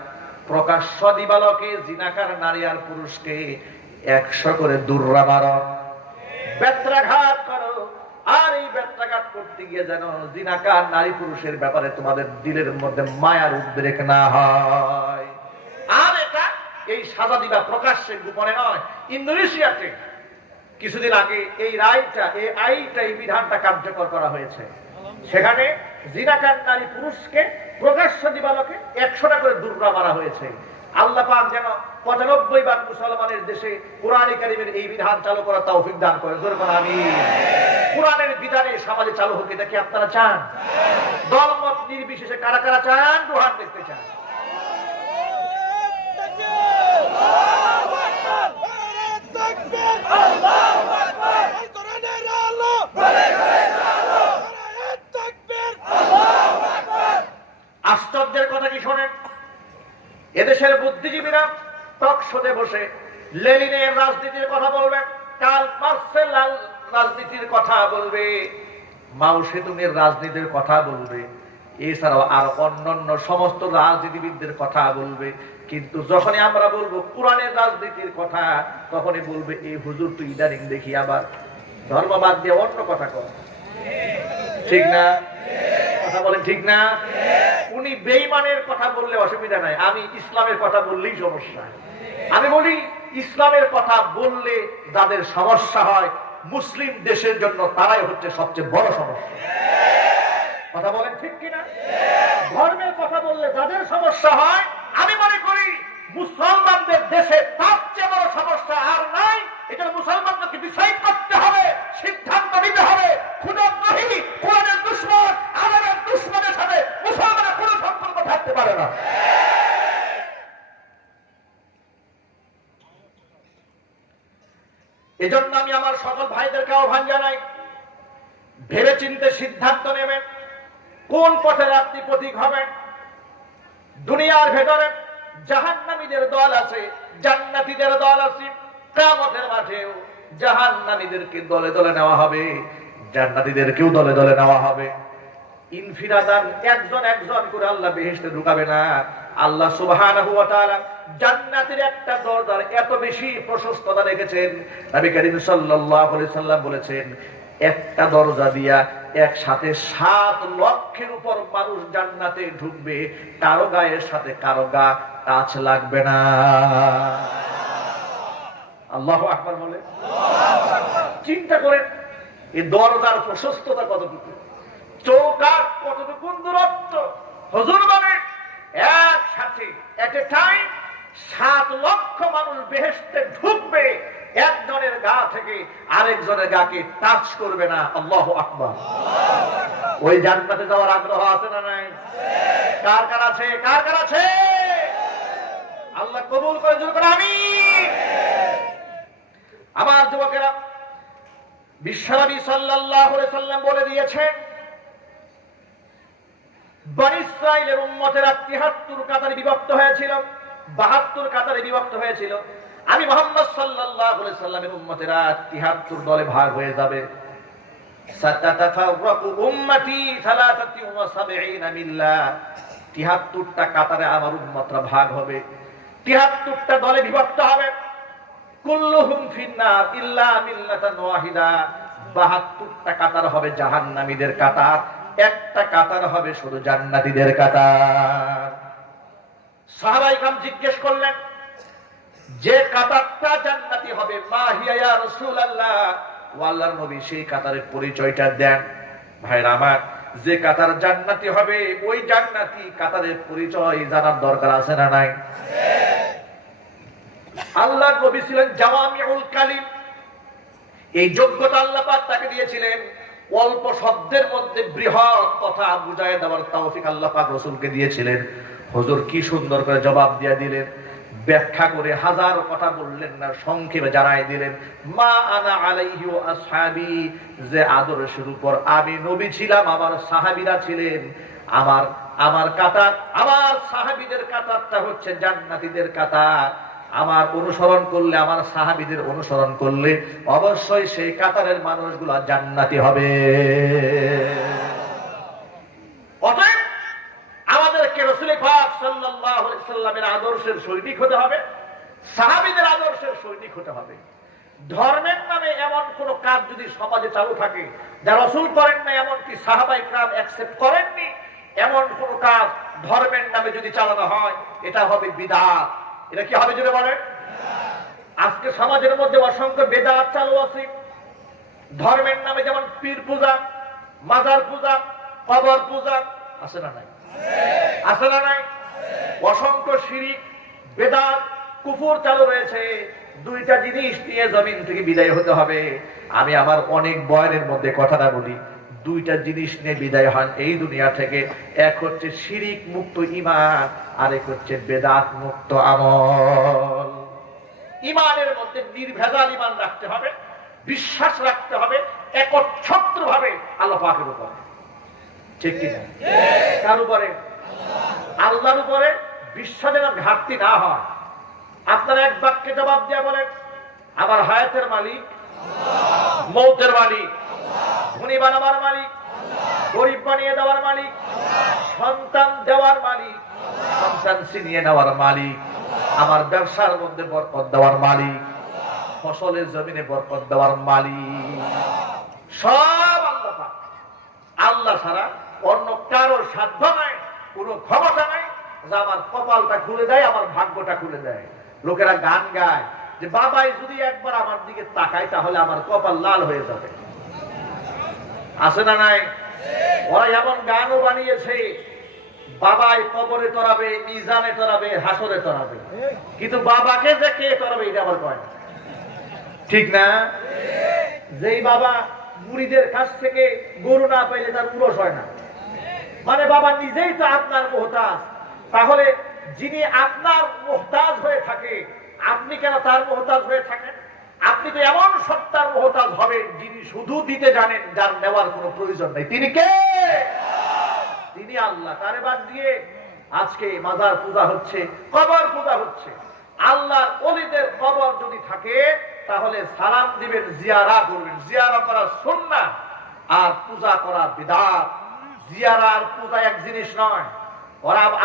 প্রকাশ্য দিবালোকে জিনাকার নারী আর পুরুষকে 100 করে দুর্রা মারো, বেত্রাঘাত করো। আর এই বেত্রাঘাত করতে গিয়ে যেন জিনাকার নারী পুরুষের ব্যাপারে তোমাদের দিলের মধ্যে মায়ার উদ্রেক না হয়। আর এটা এই সাজা দিবা প্রকাশ্যে, গোপনে নয়। ইন্দোনেশিয়াতে কিছুদিন আগে এই আইনটা, এই বিধানটা কার্যকর করা হয়েছে। সেখানে জিনাকার নারী পুরুষকে প্রকাশ্য দিবালোকে 100টা করে দুর্রা মারা হয়েছে। আল্লাহ পাক যেন 95 ভাগ মুসলমানের দেশে কোরআনে কারীমের এই বিধান চালু করার তৌফিক দান করেন। জোরে বলেন আমিন। কোরআনের বিধানে সমাজে চালু হোক, এটা কি আপনারা চান? দলমত নির্বিশেষে কারা কারা চান? দুহাত দেখতে চান। আশ্চর্যের কথা কি শোনেন, এদেশের বুদ্ধিজীবীরা টক শোতে বসে লেনিনের রাজনীতির কথা বলবে, কার্ল মার্ক্সের রাজনীতির কথা বলবে, মাও সেতুংয়ের রাজনীতির কথা বলবে, এছাড়াও আর অন্যান্য সমস্ত রাজনীতিবিদদের কথা বলবে। কিন্তু যখনই আমরা বলবো কোরআনের রাজনীতির কথা, তখনই বলবে এই হুজুর তো ইদানিং দেখি আবার ধর্মবাদ দিয়ে অন্য কথা কর। ঠিক না? কথা বলেন ঠিক না? উনি বেঈমানের কথা বললে অসুবিধা নাই, আমি ইসলামের কথা বললেই সমস্যা। আমি বলি ইসলামের কথা বললে যাদের সমস্যা হয় মুসলিম দেশের জন্য তারাই হচ্ছে সবচেয়ে বড় সমস্যা। কথা বলেন ঠিক কিনা? ধর্মের কথা বললে যাদের সমস্যা হয়, আমি মনে করি মুসলমানদের দেশে তার চেয়ে বড় সমস্যা আর নাই। এটা মুসলমানদেরকে ডিসাইড করতে হবে, সিদ্ধান্ত নিতে হবে। ক্ষুদ্রদ্রোহী কোরআনের দুশমন আলেমের দুশমনের সাথে মুসলমানের কোনো সম্পর্ক থাকতে পারে না। এজন্য আমি আমার সকল ভাইদেরকে আহ্বান জানাই, ভেবে চিন্তে সিদ্ধান্ত নেবেন কোন পথের আপনি প্রতীক হবেন। দুনিয়ার ভেতরে জাহান্নামীদের দল আছে, জান্নাতীদের দল আছে। কিয়ামতের মাঠেও জাহান্নামীদেরকে দলে দলে নেওয়া হবে, জান্নাতীদেরকেও দলে দলে নেওয়া হবে। ইনফিরাদান একজন একজন করে আল্লাহ বেহেশতে ঢুকাবে না। আল্লাহ সুবহানাহু ওয়া তাআলা জান্নাতের একটা দরজার এত বেশি প্রশস্ততা রেখেছেন, নবী করিম সাল্লাল্লাহু আলাইহি সাল্লাম বলেছেন একটা দরজা দিয়া একসাথে 7 লক্ষের উপর মানুষ জান্নাতে ঢুকবে, কারো গায়ের সাথে কারো গা টাচ লাগবে না। আল্লাহু আকবার বলে চিন্তা করেন এই দরজার প্রশস্ততা কতটুকু, চৌকাঠ কতটুকু দূরত্ব। হুজুর বলে একসাথে এট এ টাইম 7 লক্ষ মানুষ বেহেশতে ঢুকবে, একজনের গা থেকে আরেকজনের গাকে টাচ করবে না। আল্লাহু আকবার। ওই জান্নাতে যাওয়ার আগ্রহ আছে না নাই? কার কার আছে? কার কার আছে? আল্লাহ কবুল করে জোরে করে আমিন। আমার যুবকেরা, বিশ্বনবী সাল্লাল্লাহু আলাইহি সাল্লাম বলে দিয়েছেন বনী ইসরাইলের উম্মতেরা ৭৩ কাতারে বিভক্ত হয়েছিল, ৭২ কাতারে বিভক্ত হয়েছিল। আমি মুহাম্মদ সাল্লাল্লাহু আলাইহি সাল্লামের উম্মতেরা ৭৩ দলে ভাগ হয়ে যাবে। সাতাতাফাররাকু উম্মতি ৭৩ মিল্লাহ। ৭৩টা কাতারে আমার উম্মতরা ভাগ হবে, ৭৩টা দলে বিভক্ত হবে। কুল্লুহুম ফিন্নার ইল্লা মিল্লাতান ওয়াহিদা। ৭২টা কাতার হবে জাহান্নামীদের কাতার, একটা কাতার হবে শুধু জান্নাতীদের কাতার। সাহাবায়ে কেরাম জিজ্ঞেস করলেন যে কাতারটা জান্নাতি হবে, মা হিয়া ইয়া রাসূলুল্লাহ, ওয়া আল্লাহর নবী সেই কাতারের পরিচয়টা দেন। ভাইরা আমার, যে কাতার জান্নাতি হবে ওই জান্নাতি কাতারের পরিচয় জানার দরকার আছে না নাই? আল্লাহর নবী ছিলেন জাওয়ামিউল কালিম, এই যোগ্যতা আল্লাহ পাক তাকে দিয়েছিলেন। অল্প শব্দের মধ্যে বৃহৎ কথা বুঝায় দেওয়ার তৌফিক আল্লাহ পাক রাসূলকে দিয়েছিলেন। হুজুর কি সুন্দর করে জবাব দিয়ে দিলেন, ব্যাখ্যা করে হাজার কথা বললেন না, সংক্ষেপে জানাই দিলেন মা আনা আলাইহি ওয়া আসহাবি, যে আদর্শের উপর আমি নবী ছিলাম, আমার সাহাবীরা ছিলেন, আমার কাতার, আমার সাহাবীদের কাতারটা হচ্ছে জান্নাতীদের কাতার। আমার অনুসরণ করলে, আমার সাহাবীদের অনুসরণ করলে অবশ্যই সেই কাতারের মানুষগুলো জান্নাতি হবে। অতএব আমাদেরকে রাসূল পাক সাল্লাল্লাহু আলাইহি সাল্লামের আদর্শের সৈনিক হতে হবে, সাহাবীদের আদর্শের সৈনিক হতে হবে। ধর্মের নামে এমন কোন কাজ যদি সমাজে চালু থাকে যা রাসূল করেন না, এমনকি সাহাবায়ে কেরাম অ্যাকসেপ্ট করেননি, এমন কোন কাজ ধর্মের নামে যদি চালানো হয় এটা হবে বিদআত। এটা কি হবে যদি বলেন? আজকে সমাজের মধ্যে অসংখ্য বেদাত চালু আছে ধর্মের নামে, যেমন পীর পূজা, মাজার পূজা, কবর পূজা, আছে না নাই? আছে না নাই? অসংখ্য শিরিক, বেদাত কুফর চালু রয়েছে। দুইটা জিনিস নিয়ে জমিন থেকে বিদায় হতে হবে। আমি আমার অনেক বয়ানের মধ্যে কথাটা বলি, দুইটা জিনিস নিয়ে বিদায় হন এই দুনিয়া থেকে। এক হচ্ছে শিরিক মুক্ত ঈমান, আরেক হচ্ছে বেদাত মুক্ত আমল। ঈমানের মধ্যে নির্ভেজাল ঈমান রাখতে হবে, বিশ্বাস রাখতে হবে একচ্ছত্র ভাবে আল্লাহ পাকের উপরে। ঠিক কি না? কার উপরে? আল্লাহর উপরে। বিশ্বাসের ঘাটতি না হয়। আপনারা এক বাক্যে জবাব দেয়া বলেন, আমার হায়াতের মালিক, মৌতের মালিক, ধনী বানাবার মালিক, গরিব বানিয়ে দেওয়ার মালিক, সন্তান দেওয়ার মালিক, সন্তান ছিনিয়ে নেওয়ার মালিক, আমার ব্যবসার মধ্যে বরকত দেওয়ার মালিক, ফসলের জমিনে বরকত দেওয়ার মালিক, সব আল্লাহ পাক। আল্লাহ ছাড়া অন্য কারোর সাধ্য নাই, কোনো ক্ষমতা নাই যে আমার কপালটা খুলে দেয়, আমার ভাগ্যটা খুলে দেয়। লোকেরা গান গায় যে বাবাই যদি একবার আমার দিকে তাকায় তাহলে আমার কপাল লাল হয়ে যাবে। আছে না নাই? ওরা এমন গানও বানিয়েছে, বাবাই কবরে তরাবে, মিজানে তরাবে, হাসরে তরাবে, কিন্তু বাবাকে যে কে তরাবে এটা আবার কয় না। ঠিক না? যেই বাবা মুড়িদের কাছ থেকে গরু না পাইলে তার উরস হয় না, মানে বাবা নিজেই তো আপনার মুহতাজ, তাহলে যিনি আপনার মুহতাজ হয়ে থাকে আপনি কেন তার মুহতাজ হয়ে থাকেন? আপনি তো এমন সত্তার মুহতাজ হবেন যিনি শুধু দিতে জানেন, যার নেওয়ার কোনো প্রয়োজন নেই। তিনি কে? তিনি আল্লাহ। তারে বাদ দিয়ে আজকে মাজার পূজা হচ্ছে, কবর পূজা হচ্ছে। আল্লাহর ওলিদের কবর যদি থাকে তাহলে সালাম দিবেন, জিয়ারা করবেন। জিয়ারা করা সুন্নাহ আর পূজা করা বিদআত। জিয়ারা আর পূজা এক জিনিস নয়।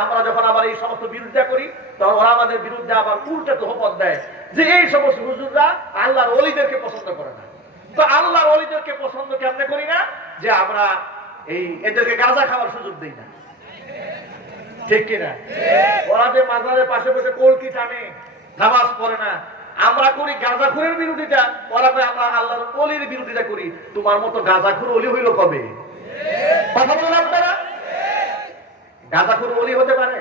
আমরা যখন আবার এই সমস্ত বিরোধিতা করি তখন ওরা আমাদের বিরুদ্ধে আবার উল্টে তোহমত দেয় যে এই সমস্ত হুজুররা আল্লাহর ওলিদেরকে পছন্দ করে না। তো আল্লাহর ওলিদেরকে পছন্দ কেমনে করি না? যে আমরা এদেরকে গাঁজা খাওয়ার সুযোগ দিই না। ঠিক কিনা? ওরা যে মাজারের পাশে বসে কলকি টানে, নামাজ পড়ে না, আমরা করি গাঁজাখুরের বিরোধিতা, ওরা আমরা আল্লাহর ওলির বিরোধিতা করি। তোমার মতো গাঁজাখুর ওলি হইল কবে? কথা বলেন আপনারা। গাঁজাখুর ওলি হতে পারে?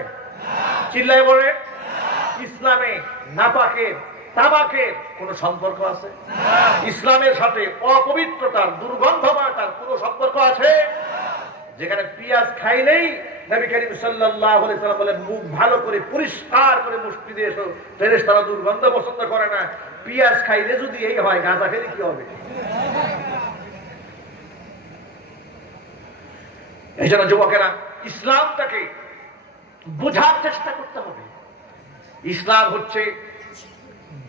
চিল্লায় বলে। ইসলামে নাপাকের, তামাকের কোন সম্পর্ক আছে? ইসলামের সাথে অপবিত্রতার, দুর্গন্ধময়তার কোন সম্পর্ক আছে? যেখানে পেঁয়াজ খাইলেই নবী করিম সাল্লাল্লাহু আলাইহি ওয়াসাল্লাম বলেন মুখ ভালো করে পরিষ্কার করে মুষ্টি দিয়ে এসো, ফেরেশতারা দুর্গন্ধ পছন্দ করে না। পেঁয়াজ খাইলে যদি এই হয়, গাঁজা খেলে কি হবে? এই জন্য যুবকেরা ইসলামটাকে বোঝার চেষ্টা করতে হবে। ইসলাম হচ্ছে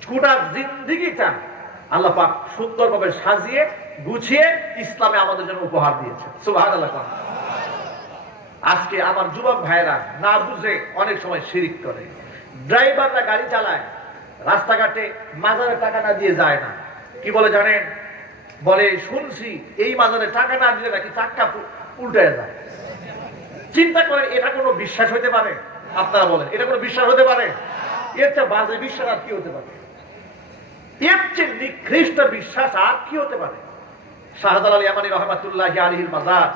গোটা জিন্দেগিটা আল্লাহ পাক সুন্দরভাবে সাজিয়ে গুছিয়ে ইসলামে আমাদের জন্য উপহার দিয়েছে। সুবহানাল্লাহ। আজকে আমার যুবক ভাইয়েরা না বুঝে অনেক সময় শিরিক করে। ড্রাইভাররা গাড়ি চালায়, রাস্তাঘাটে মাজারে টাকা না দিয়ে যায় না। কি বলে জানেন? বলে শুনছি এই মাজারে টাকা না দিলে নাকি চাক্কা উল্টে যায়। চিন্তা করেন, এটা কোনো বিশ্বাস হতে পারে? আপনারা বলেন, এটা কোনো বিশ্বাস হতে পারে? এর চেয়ে বাজে বিশ্বাস আর কি হতে পারে? এর চেয়ে নিকৃষ্ট বিশ্বাস আর কি হতে পারে? শাহজালাল ইয়ামানী রাহমাতুল্লাহি আলাইহির মাজার,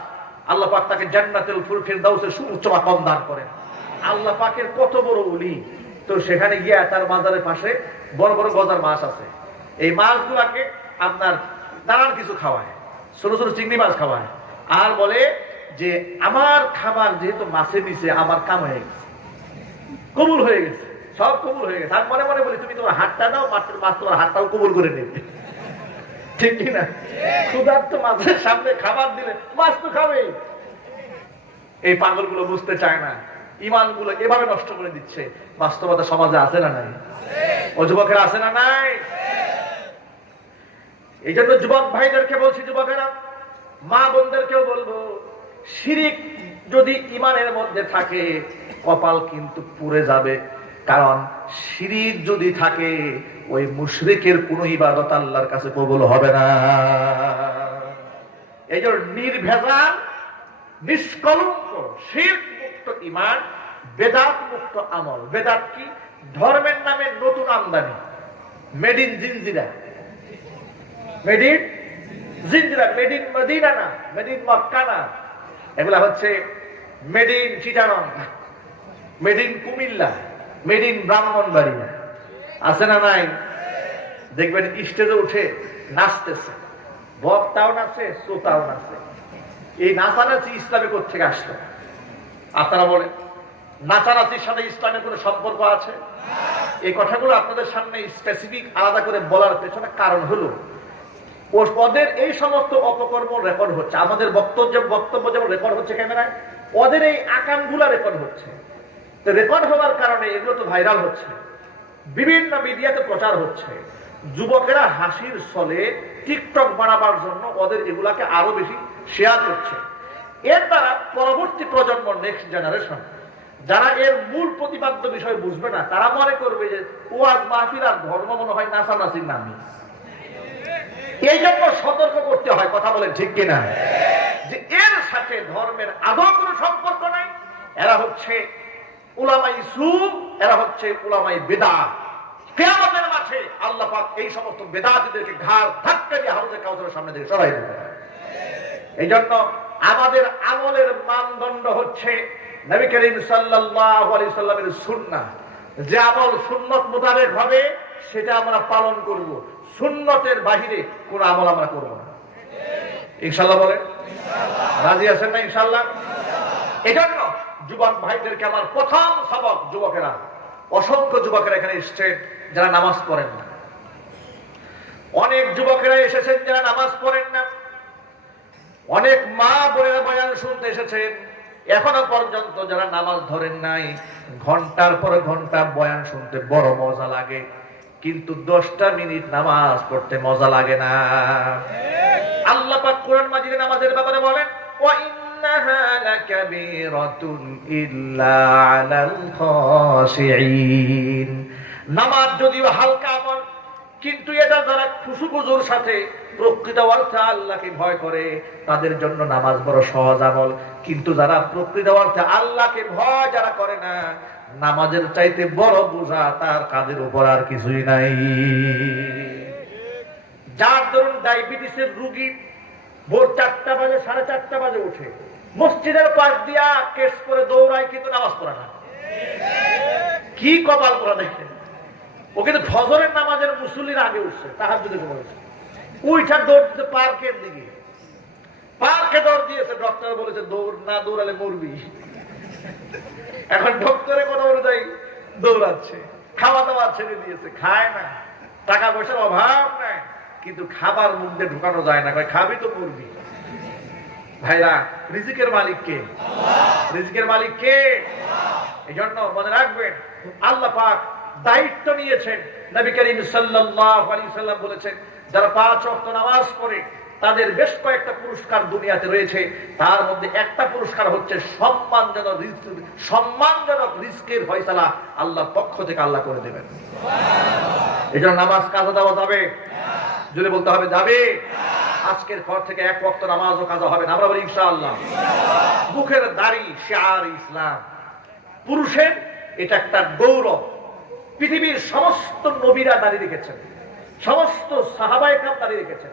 আল্লাহ পাক তাকে জান্নাতুল ফিরদাউসের সুউচ্চ মাকাম দান করেন। আল্লাহ পাকের কত বড় ওলি। তো সেখানে গিয়া তার মাজারের পাশে বড় বড় গজার মাছ আছে। এই মাছগুলাকে আপনার নানান কিছু খাওয়ায়, ছোট ছোট চিংড়ি মাছ খাওয়ায়, আর বলে যে আমার খাবার যেহেতু মাছে নিচে আমার কাম হয়ে গেছে, কবুল হয়ে গেছে, সব কবুল হয়ে গেছে। আর মনে মনে বলি তুমি তোমার হাতটা দাও, মাছ তোমার হাতটাও কবুল করে নেবে। ঠিক কিনা? ক্ষুধার্ত মাছের সামনে খাবার দিলে মাছ তো খাবেই। এই পাগলগুলো বুঝতে চায় না, ইমানগুলো এভাবে নষ্ট করে দিচ্ছে। বাস্তবতা সমাজে আছে না নাই? ও যুবকেরা আছে না নাই? এই জন্য যুবক ভাইদেরকে বলছি, যুবকেরা মা বোনদেরকেও বলবো, শিরিক যদি ইমানের মধ্যে থাকে কপাল কিন্তু পুড়ে যাবে। কারণ শিরিক যদি থাকে ওই মুশরিকের কোনো ইবাদত আল্লাহর কাছে কবুল হবে না। এই জন্য নির্ভেজাল, নিষ্কলঙ্ক, শিরক মুক্ত ঈমান, বেদাত মুক্ত আমল। বেদাত কি? ধর্মের নামে নতুন আমদানি, made in Jinjira, made in Jinjira, made in Medina না, মেড ইন মক্কা না, এগুলা হচ্ছে made in Chittagong, made in Comilla, made in Brahmanbaria, আছে না নাই? দেখবেন স্টেজে উঠে নাচতেছে, বক্তাও নাচে, শ্রোতাও নাচে। এই নাচানাচি ইসলামে কোত্থেকে আসলো? আপনারা বলেন, নাচানাচির সাথে ইসলামের কোনো সম্পর্ক আছে? এই কথাগুলো আপনাদের সামনে স্পেসিফিক আলাদা করে বলার পেছনে কারণ হলো ওদের এই সমস্ত অপকর্ম রেকর্ড হচ্ছে, আমাদের বক্তব্য যেমন রেকর্ড হচ্ছে ক্যামেরায়, ওদের এই আকামগুলা রেকর্ড হচ্ছে। তো রেকর্ড হওয়ার কারণে এগুলো তো ভাইরাল হচ্ছে, বিভিন্ন মিডিয়াতে প্রচার হচ্ছে। যুবকেরা হাসির ছলে টিকটক বানাবার জন্য ওদের এগুলাকে আরো বেশি শেয়ার করছে। এর দ্বারা পরবর্তী প্রজন্ম, নেক্সট জেনারেশন, যারা এর মূল প্রতিপাদ্য বিষয় বুঝবে না, তারা মনে করবে যে ওয়াজ মাহফিল আর ধর্ম মনে হয় নাচানাচির নামে। এই জন্য সতর্ক করতে হয়, কথা বলেন ঠিক কিনা, যে এর সাথে ধর্মের আদৌ কোনো সম্পর্ক নাই। এরা হচ্ছে উলামাই সু, এরা হচ্ছে উলামাই বেদাত। কিয়ামতের মাঠে আল্লাহ পাক এই সমস্ত বেদাতীদেরকে ঘাড় ধাক্কা দিয়ে হাউজে কাউসারের সামনে থেকে সরাই দেবে। এই জন্য আমাদের আমলের মানদণ্ড হচ্ছে নবী করিম সাল্লাল্লাহু আলাইহি সাল্লামের সুন্নাহ। যে আমল সুন্নত মোতাবেক হবে সেটা আমরা পালন করব, সুন্নতের বাহিরে কোন আমল আমরা করব না। ইনশাআল্লাহ বলে রাজি আছেন না? ইনশাআল্লাহ। এই জন্য যুবক ভাইদেরকে আমার প্রথম সবক, যুবকেরা, অসংখ্য যুবকেরা এখানে এসেছেন যারা নামাজ পড়েন না। অনেক যুবকেরা এসেছেন যারা নামাজ পড়েন না। অনেক মা বোনেরা বয়ান শুনতে এসেছেন, এখনো পর্যন্ত যারা নামাজ ধরেন নাই। ঘন্টার পর ঘন্টা বয়ান শুনতে বড় মজা লাগে, কিন্তু 10টা মিনিট নামাজ পড়তে মজা লাগে না। আল্লাহ পাক কোরআন মাজিদে নামাজের ব্যাপারে বলেন, ওয়া ইন্নাহা লাকাবীরাতুন ইল্লা আলাল খাশিঈন। নামাজ যদিও হালকা আমল, কিন্তু এটা যারা খুশুখুজুর সাথে প্রকৃত অর্থে আল্লাহকে ভয় করে তাদের জন্য নামাজ বড় সহজ আমল। কিন্তু যারা প্রকৃত অর্থে আল্লাহকে ভয় যারা করে না, নামাজের চাইতে বড় বোঝা তার কাঁধের উপর আর কিছুই নাই। যার ধরুন ডায়াবেটিসের রোগী ভোর 4টা বাজে, 4:30 বাজে উঠে মসজিদের পাশ দিয়া কেস করে দৌড়ায়, কিন্তু নামাজ পড়ে না। কি কপাল করা দেখেন! ও কিন্তু ফজরের নামাজের মুসল্লির আগে উঠছে, তাহাজ্জুদের সময় উঠছে, উইঠা দৌড় দিতে পার্কের দিকে। পার্কে দৌড় দিয়েছে, ডক্টর বলেছে দৌড় না দৌড়ালে মরবি। এখন ডক্টরের কথা অনুযায়ী দৌড়াচ্ছে, খাওয়া দাওয়া ছেড়ে দিয়েছে, খায় না, টাকা পয়সার অভাব নাই, কিন্তু খাবার মুখ দিয়ে ঢুকানো যায় না, খাবি তো মরবি। ভাইরা, রিজিকের মালিক কে? রিজিকের মালিক কে? এই জন্য মনে রাখবেন, আল্লাহ পাক দায়িত্ব নিয়েছেন। নবী করিম সাল্লাল্লাহু আলাইহি সাল্লাম বলেছেন, যারা 5 ওয়াক্ত নামাজ পড়ে তাদের বেশ কয়েকটা পুরস্কার দুনিয়াতে রয়েছে। তার মধ্যে একটা পুরস্কার হচ্ছে সম্মানজনক রিজকের ফয়সালা আল্লাহর পক্ষ থেকে আল্লাহ করে দেবেন। এই জন্য নামাজ কাজা দেওয়া যাবে, যদি বলতে হবে যাবে। আজকের পর থেকে 1 ওয়াক্ত নামাজও কাজা হবে না, আমরা বলি ইনশাআল্লাহ। মুখের দাড়ি শিআর ইসলাম, পুরুষের এটা একটা গৌরব। পৃথিবীর সমস্ত নবীরা দাঁড়িয়ে রেখেছেন, সমস্ত সাহাবায়ে কেরাম দাঁড়িয়ে রেখেছেন,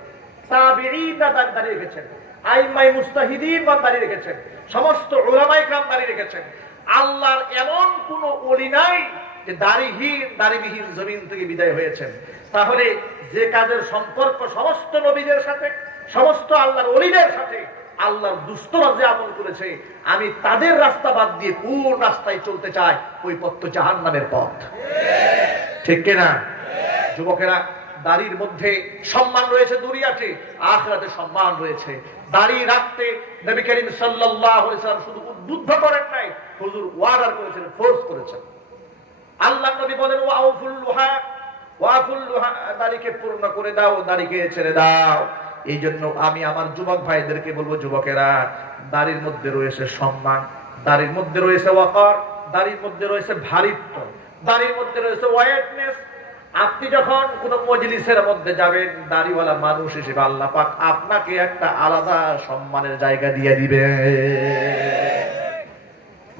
তাবিঈনরা দাঁড়িয়ে রেখেছেন, আইম্মায়ে মুজতাহিদিন দাঁড়িয়ে রেখেছেন, সমস্ত উলামায়ে কেরাম দাঁড়িয়ে রেখেছেন। আল্লাহর এমন কোন ওলি নাই যে দাড়িবিহীন জমিন থেকে বিদায় হয়েছেন। তাহলে যে কাজের সম্পর্ক সমস্ত নবীদের সাথে, সমস্ত আল্লাহর ওলিদের সাথে, আল্লাহর দুষ্টরা যে আমল করেছে, আমি তাদের রাস্তা বাদ দিয়ে কোন রাস্তায় চলতে চাই, ওই পথ তো জাহান্নামের পথ। ঠিক কিনা? যুবকেরা, দাড়ির মধ্যে সম্মান রয়েছে দুনিয়াতে, আখিরাতে সম্মান রয়েছে। দাড়ি রাখতে নবী করিম সাল্লাল্লাহু আলাইহি ওয়াসাল্লাম শুধু উদ্বুদ্ধ করেন নাই, হুজুর ওয়ার্ডার করেছেন, ফোর্স করেছেন। আল্লাহ নবী বলেন, ওয়াফুল লুহা, দাড়িকে পূর্ণ করে দাও, দাড়িকে ছেড়ে দাও। এই জন্য আমি আমার যুবক ভাইদেরকে বলবো, যুবকেরা, দাড়ির মধ্যে রয়েছে সম্মান, দাড়ির মধ্যে রয়েছে ওয়াকার, দাড়ির মধ্যে রয়েছে ভারিত্ব, দাড়ির মধ্যে রয়েছে ওয়েটনেস। আপনি যখন কোন মজলিসের মধ্যে যাবেন, দাড়িওয়ালা মানুষ হিসেবে আল্লাহ পাক আপনাকে একটা আলাদা সম্মানের জায়গা দিয়ে দিবে।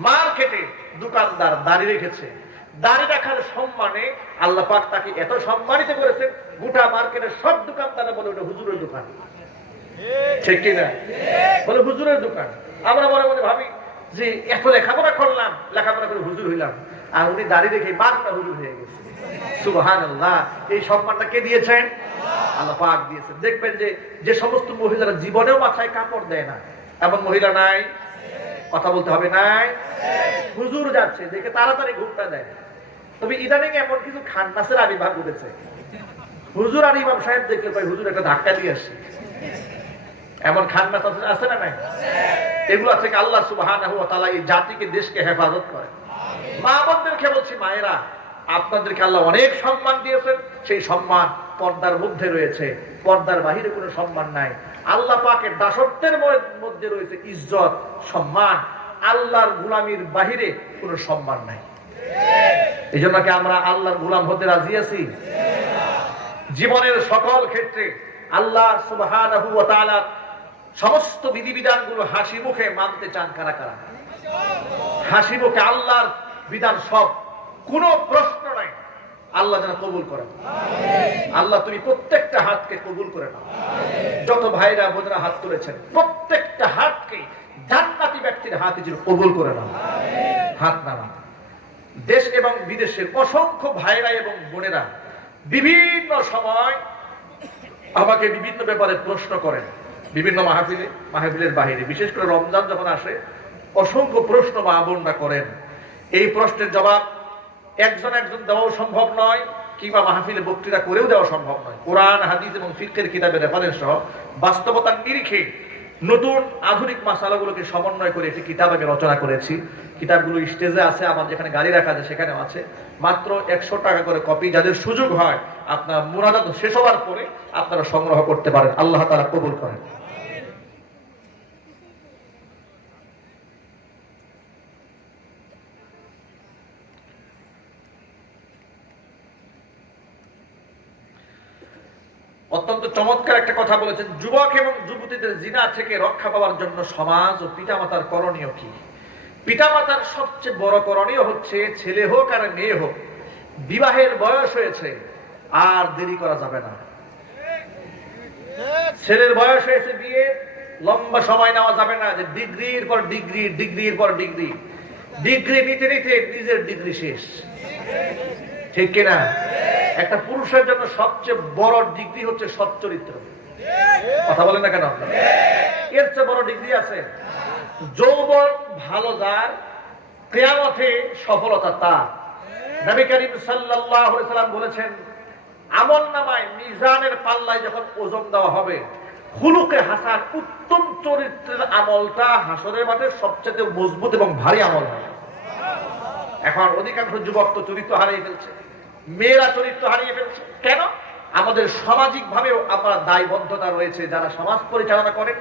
মার্কেটে দোকানদার দাড়ি রেখেছে, দাড়ি রাখার সম্মানে আল্লাহ পাক তাকে এত সম্মানিত করেছেন, গোটা মার্কেটের সব দোকানদার বলে ওটা হুজুরের দোকান। ঠিক কিনা? বলে হুজুরের দোকান। আমরা মনে মনে ভাবি যে এত লেখাপড়া করলাম, লেখাপড়া করে হুজুর হইলাম, আর উনি দাঁড়িয়ে রেখে মারটা হুজুর হয়ে গেছে। সুবহানাল্লাহ। এই সম্মানটা কে দিয়েছেন? আল্লাহ পাক দিয়েছেন। দেখবেন যে যে সমস্ত মহিলারা জীবনেও মাথায় কাপড় দেয় না, এমন মহিলা নাই? কথা বলতে হবে নাই? হুজুর যাচ্ছে দেখে তাড়াতাড়ি ঘুমটা দেয়। তবে ইদানিং এমন কিছু খান্নাসের আবির্ভাব ঘটেছে, হুজুর আর ইমাম সাহেব দেখলে পাই হুজুর একটা ধাক্কা দিয়ে আসে। এমন খান্নাস আছে না নাই? এগুলো থেকে আল্লাহ সুবহানাহু ওয়া তাআলা এই জাতিকে, দেশকে হেফাজত করে। মা বোনদেরকে বলছি, মায়েরা আপনাদেরকে আল্লাহ অনেক সম্মান দিয়েছেন, সেই সম্মান পর্দার মধ্যে রয়েছে, পর্দার বাহিরে কোনো সম্মান নাই। আল্লাহ পাকের দাসত্বের মধ্যে রয়েছে ইজ্জত, সম্মান। আল্লাহর গোলামির বাহিরে কোনো সম্মান নাই। এই জন্য কি আমরা আল্লাহর গোলাম হতে রাজি আছি? জীবনের সকল ক্ষেত্রে আল্লাহ সুবহানাহু ওয়া তাআলা সমস্ত বিধিবিধানগুলো হাসি মুখে মানতে চান কারা কারা? হাসি মুখে আল্লাহর বিধান সব, কোনো প্রশ্ন নাই। আল্লাহ যেন কবুল করেন। আল্লাহ তুমি প্রত্যেকটা হাতকে কবুল করে নাও। যত ভাইরা বোনেরা হাত তুলেছেন, প্রত্যেকটা হাতকে জান্নাতি ব্যক্তির হাতে যেন কবুল করে নাও। হাত নামা। দেশ এবং বিদেশের অসংখ্য ভাইরা এবং বোনেরা বিভিন্ন সময় আমাকে বিভিন্ন ব্যাপারে প্রশ্ন করেন, বিভিন্ন মাহফিলের বাহিরে, বিশেষ করে রমজান যখন আসে অসংখ্য প্রশ্ন মা বোনরা করেন। এই প্রশ্নের জবাব একজন দেওয়াও সম্ভব নয়, কিংবা মাহফিলে বক্তৃতা করেও দেওয়া সম্ভব নয়। কোরআন, হাদিস এবং ফিকহের কিতাবের রেফারেন্স সহ বাস্তবতার নিরিখে নতুন আধুনিক মাসালাগুলোকে সমন্বয় করে একটি কিতাব আমি রচনা করেছি। কিতাবগুলো স্টেজে আছে, আমার যেখানে গাড়ি রাখা আছে সেখানেও আছে। মাত্র 100 টাকা করে কপি, যাদের সুযোগ হয় আপনার মুনাজাত শেষ হওয়ার পরে আপনারা সংগ্রহ করতে পারেন। আল্লাহ তাআলা কবুল করেন। অত্যন্ত চমৎকার একটা কথা বলেছেন, যুবক এবং যুবতীদের জিনা থেকে রক্ষা পাওয়ার জন্য সমাজ ও পিতামাতার করণীয় কি? পিতামাতার সবচেয়ে বড় করণীয় হচ্ছে, ছেলে হোক আর মেয়ে হোক, বিবাহের বয়স হয়েছে, আর দেরি করা যাবে না। ছেলের বয়স হয়েছে, বিয়ে লম্বা সময় নেওয়া যাবে না, যে ডিগ্রির পর ডিগ্রি, ডিগ্রির পর ডিগ্রি, ডিগ্রি নিতে নিতে নিজের ডিগ্রি শেষ। ঠিক কিনা? একটা পুরুষের জন্য সবচেয়ে বড় ডিগ্রি হচ্ছে সচ্চরিত্র। কথা বলেন না কেন আপনারা? এর চেয়ে বড় ডিগ্রি আছে? যৌবন ভালো যার, কিয়ামতে সফলতা তার। নবী করিম সাল্লাল্লাহু আলাইহি সাল্লাম বলেছেন, আমলনামায় মিজানের পাল্লায় যখন ওজন দেওয়া হবে, খুলুকে হাসান, উত্তম চরিত্রের আমলটা হাসরের মাঠে সবচেয়ে মজবুত এবং ভারী আমল হয়। এখন অধিকাংশ যুবক তো চরিত্র হারিয়ে ফেলছে, মেয়েরা চরিত্র হারিয়ে ফেলছে। কেন? আমাদের সামাজিক ভাবেও আমরা দায়বদ্ধতা রয়েছে, যারা সমাজ পরিচালনা করে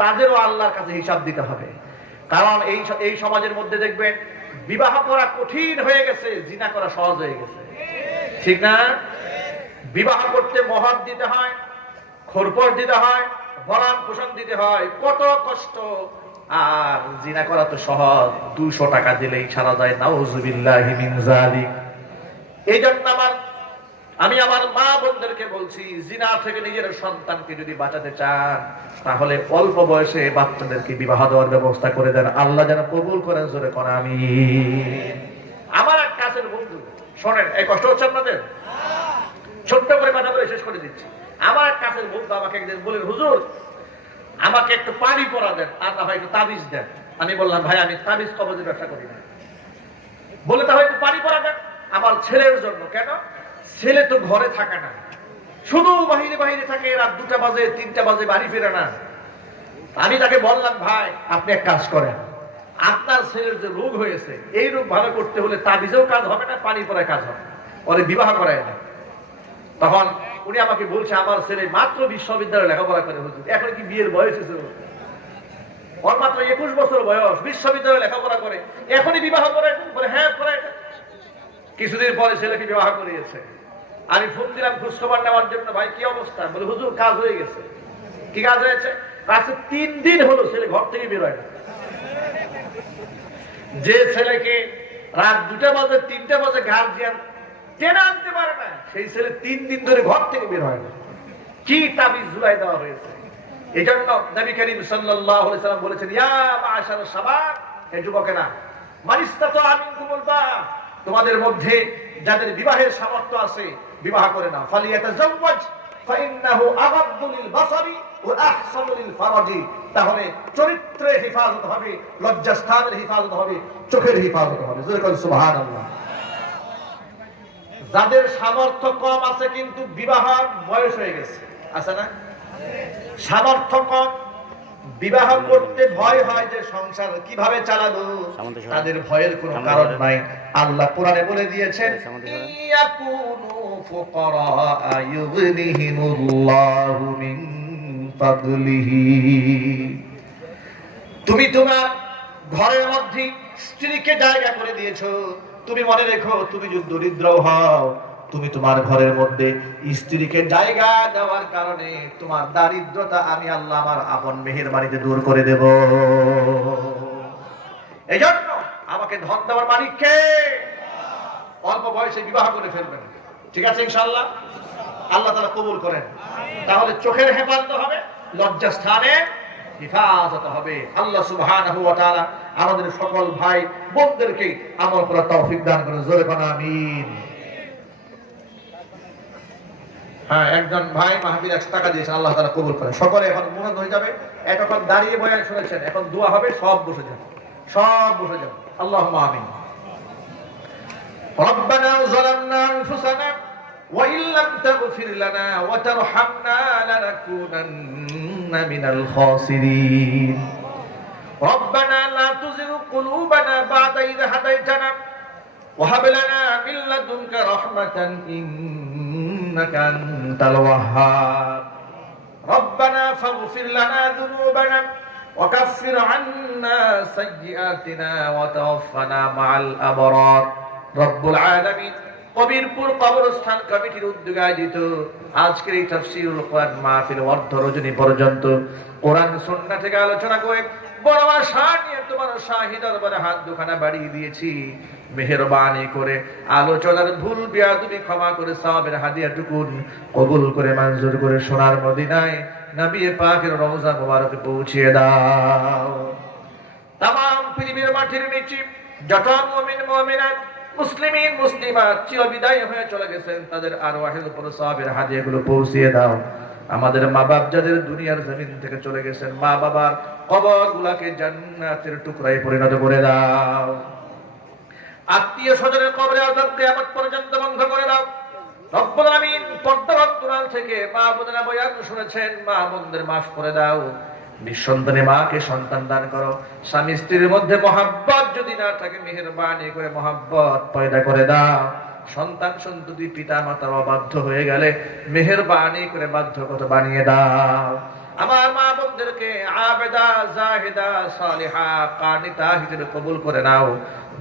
তাদেরও আল্লাহর কাছে হিসাব দিতে হবে। কারণ এই সমাজের মধ্যে দেখবেন বিবাহ করা কঠিন হয়ে গেছে, জিনা করা সহজ হয়ে গেছে। ঠিক না? বিবাহ করতে মহর দিতে হয়, খরপর দিতে হয়, ভরণ পোষণ দিতে হয়, কত কষ্ট। আর জিনা করা তো সহজ, 200 টাকা দিলেই সারা যায়। নাউযুবিল্লাহি মিন যালিক। এই জন্য আমি আমার মা বোনদেরকে বলছি, জিনা থেকে নিজের সন্তানকে যদি বাঁচাতে চান, তাহলে অল্প বয়সে বাচ্চাদেরকে বিবাহ দেওয়ার ব্যবস্থা করে দেন। আল্লাহ যেন কবুল করেন। জোরে কোন আমিন। আমার এক কাছের বন্ধু, শোনেন, এই কষ্ট হচ্ছে আপনাদের? ছোট্ট করে কথা বলে শেষ করে দিচ্ছি। আমার এক কাছের বন্ধু আমাকে একদিন বলেন, হুজুর আমাকে একটু পানি পরা দেন, আর না হয় একটু তাবিজ দেন। আমি বললাম, ভাই আমি তাবিজ কবজের ব্যবসা করি না। বলে তাহলে একটু পানি পরা দেন আমার ছেলের জন্য। কেন? ছেলে তো ঘরে থাকে না, শুধু বাহিরে বাহিরে থাকে, রাত 2টা বাজে 3টা বাজে বাড়ি ফিরে না। আমি তাকে বললাম, ভাই আপনি এক কাজ করেন, আপনার ছেলের যে রোগ হয়েছে, এই রোগ ভালো করতে হলে তাবিজেও কাজ হবে না, পানি পড়ায় কাজ হবে, ওরে বিবাহ করায় না। তখন উনি আমাকে বলছে, আমার ছেলে মাত্র বিশ্ববিদ্যালয়ে লেখাপড়া করে, হুজুর এখন কি বিয়ের বয়স হয়েছে? ওর মাত্র 21 বছর বয়স, বিশ্ববিদ্যালয়ে লেখাপড়া করে, এখনই বিবাহ করে? বলে হ্যাঁ করে। কিছুদিন পরে ছেলেকে বিবাহ করিয়েছে। আমি ফোন দিলাম খোঁজখবর নেওয়ার জন্য, ভাই কি অবস্থা? বলে হুজুর কাজ হয়ে গেছে। কি কাজ হয়েছে? আজকে 3 দিন হলো ছেলে ঘর থেকে বের হয় না। যে ছেলেকে রাত 2টা বাজে 3টা বাজে গার্জিয়ান টেনে আনতে পারে না, সেই ছেলে 3 দিন ধরে ঘর থেকে বের হয় না। কি তাবিজ ঝুলাই দেওয়া হয়েছে। এই জন্য নবী করিম সাল্লাল্লাহু আলাইহি সাল্লাম বলেছেন, ইয়া মা'আশারাশ শাবাব, হে যুবকেরা, মান ইসতাতা মিনকুমুল বা'আ, তোমাদের মধ্যে যাদের বিবাহের সামর্থ্য আছে বিবাহ করে নাও। ফালিয়াতাজাওয়াজ ফাইন্নাহু আগাদ্দু লিল বাসারি ওয়া আহসানু লিল ফারাজি। তাহলে চরিত্রের হেফাজত হবে, লজ্জাস্থানের হেফাজত হবে, চোখের হেফাজত হবে। জোরে বলেন সুবহানাল্লাহ। যাদের সামর্থ্য কম আছে কিন্তু বিবাহ বয়স হয়ে গেছে, আছে না? সামর্থ্য কম, বিবাহ করতে ভয় হয় যে সংসার কিভাবে চালাবো, তাদের ভয়ের কোনো কারণ নাই। আল্লাহ কোরআনে বলে দিয়েছেন ইয়াকুনু ফুকারা ইউগনিহিমুল্লাহু মিন ফাদলিহি। তুমি তোমার ঘরের মধ্যে স্ত্রীকে জায়গা করে দিয়েছো, তুমি মনে রেখো তুমি যদি দরিদ্র হও, তুমি তোমার ঘরের মধ্যে স্ত্রীকে জায়গা দেওয়ার কারণে তোমার দারিদ্রতা আমি আল্লাহ আমার আপন মেহেরবানিতে দূর করে দেব। এই জন্য আমাকে ধন দেওয়ার মালিককে অল্প বয়সে বিবাহ করে ফেলবেন, ঠিক আছে ইনশাআল্লাহ? আল্লাহ তাআলা কবুল করেন। তাহলে চোখের হেফাজত হবে, লজ্জাস্থানে হেফাজত হবে। আল্লাহ সুবহানাহু ওয়া তাআলা আমাদের সকল ভাই বোনদেরকে আমল করার তৌফিক দান করেন। জোরে বলেন আমিন। হ্যাঁ, একজন ভাই মাহফিল 100 টাকা দিয়েছেন, আল্লাহ তাআলা কবুল করেন। সকলে এখন মুনাজাত হয়ে যাবে। এতক্ষণ দাঁড়িয়ে বয়ান শুনেছেন, এখন দোয়া হবে, সব বসে যান, সব বসে যান। আল্লাহুম্মা আমিন। রব্বানা যালামনা আনফুসানা ওয়া ইল্লাম তাগফির লানা ওয়া তারহামনা লানাকুনান্না মিনাল খাসিরিন। রব্বানা লা তুযিগ কুলুবানা বা'দা ইয হাদাইতানা ওয়া হাব লানা মিন লাদুনকা রাহমাতান إنك أنت الوهاب ربنا فاغفر لنا ذنوبنا وكفر عنا سيئاتنا وتوفنا مع الأبرار رب العالمين। কবিরপুর কবরস্থান কমিটির উদ্যোগে আয়োজিত আজকের এই তাফসীরুল কোরআন মাহফিল অর্ধ রজনী পর্যন্ত কোরআন সুন্নাহ থেকে আলোচনা করে বড় আশা নিয়ে তোমার শাহী দরবারে হাত দুখানা বাড়িয়ে দিয়েছি। মেহেরবানি করে আলোচনার ভুল বিয়াদবি ক্ষমা করে সওয়াবের হাদিয়াটুকুন কবুল করে মঞ্জুর করে সোনার মদিনায় নবী পাকের রওজা মুবারকে পৌঁছিয়ে দাও। तमाम পৃথিবীর মাটির নিচে যত মুমিন মুমিনাত মুসলিমিন মুসলিমাত চিরবিদায় হয়ে চলে গেছেন, তাদের আরওয়াহের উপর সওয়াবের হাদিয়াগুলো পৌঁছিয়ে দাও। আমাদের মা বাপ যাদের দুনিয়ার জমিন থেকে চলে গেছেন, মা বাবার কবরগুলোকে জান্নাতের টুকরায় পরিণত করে দাও। আত্মীয় স্বজনের কবরে আযাব কিয়ামত পর্যন্ত বন্ধ করে দাও। রব্বুল আলামিন পর্দার অন্তরাল থেকে মা বোনেরা বয়ান শুনেছেন, মা বোনদের মাফ করে দাও। নিঃসন্তানে মাকে সন্তান দান করো। স্বামী স্ত্রীর মধ্যে মহাব্বত যদি না থাকে, মেহেরবানি করে মহাব্বত পয়দা করে দাও। সন্তান সন্ততি পিতা মাতার অবাধ্য হয়ে গেলে মেহেরবানি করে বাধ্যগত বানিয়ে দাও। আমার মা বোনদেরকে আবেদা জাহিদা সালিহা কানিতা হিসেবে কবুল করে নাও।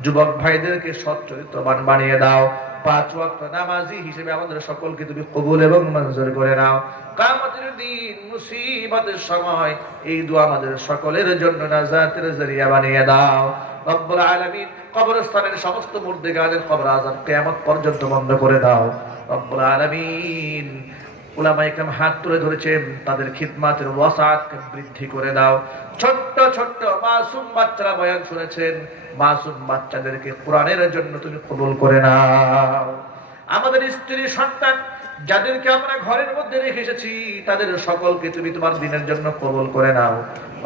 যুবক ভাইদেরকে সৎ চরিত্রবান বানিয়ে দাও। 5 ওয়াক্ত নামাজি হিসেবে আমাদের সকলকে তুমি কবুল এবং মঞ্জুর করে নাও। কিয়ামতের দিন মুসিবতের সময় এই দোয়া আমাদের সকলের জন্য নাজাতের জরিয়া বানিয়ে দাও। রব্বুল আলামিন কবরস্থানের সমস্ত মুর্দেগাদের কবর আযাব কিয়ামত পর্যন্ত বন্ধ করে দাও। রব্বুল আলামিন উলামায়ে কেরাম হাত তুলে ধরেছেন, তাদের খিদমাতের ওয়াসাআতকে বৃদ্ধি করে দাও। ছোট্ট ছোট্ট মাসুম বাচ্চারা বয়ান শুনেছেন, মাসুম বাচ্চাদেরকে কোরআনের জন্য তুমি কবুল করে নাও। আমাদের স্ত্রী সন্তান যাদেরকে আমরা ঘরের মধ্যে রেখে এসেছি, তাদের সকলকে তুমি তোমার দিনের জন্য কবুল করে নাও।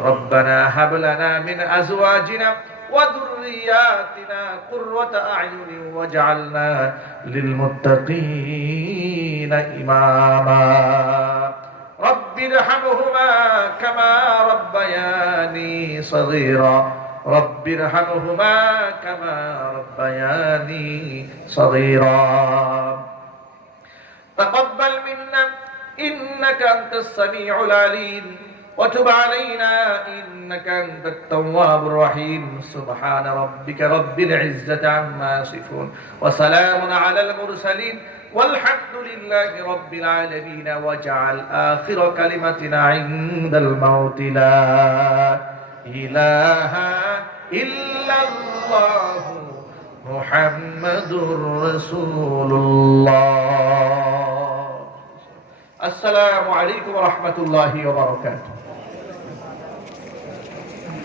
রব্বানা হাব লানা মিন আজওয়াজিনা ওয়া যুররিয়াতিনা কুররাতা আ'য়ুনিন ওয়াজআলনা লিল মুত্তাকিনা ইমামা। রব্বিরহামহুমা কামা রাব্বায়ানি সগীরা রব্বিরহামহুমা কামা রাব্বায়ানি সগীরা। تقبل منا إنك أنت السميع العليم وتب علينا إنك أنت التواب الرحيم. سبحان ربك رب العزة عما يصفون وسلام على المرسلين والحمد لله رب العالمين. واجعل آخر كلمتنا عند الموت لا إله إلا الله محمد رسول الله. السلام عليكم ورحمة الله وبركاته.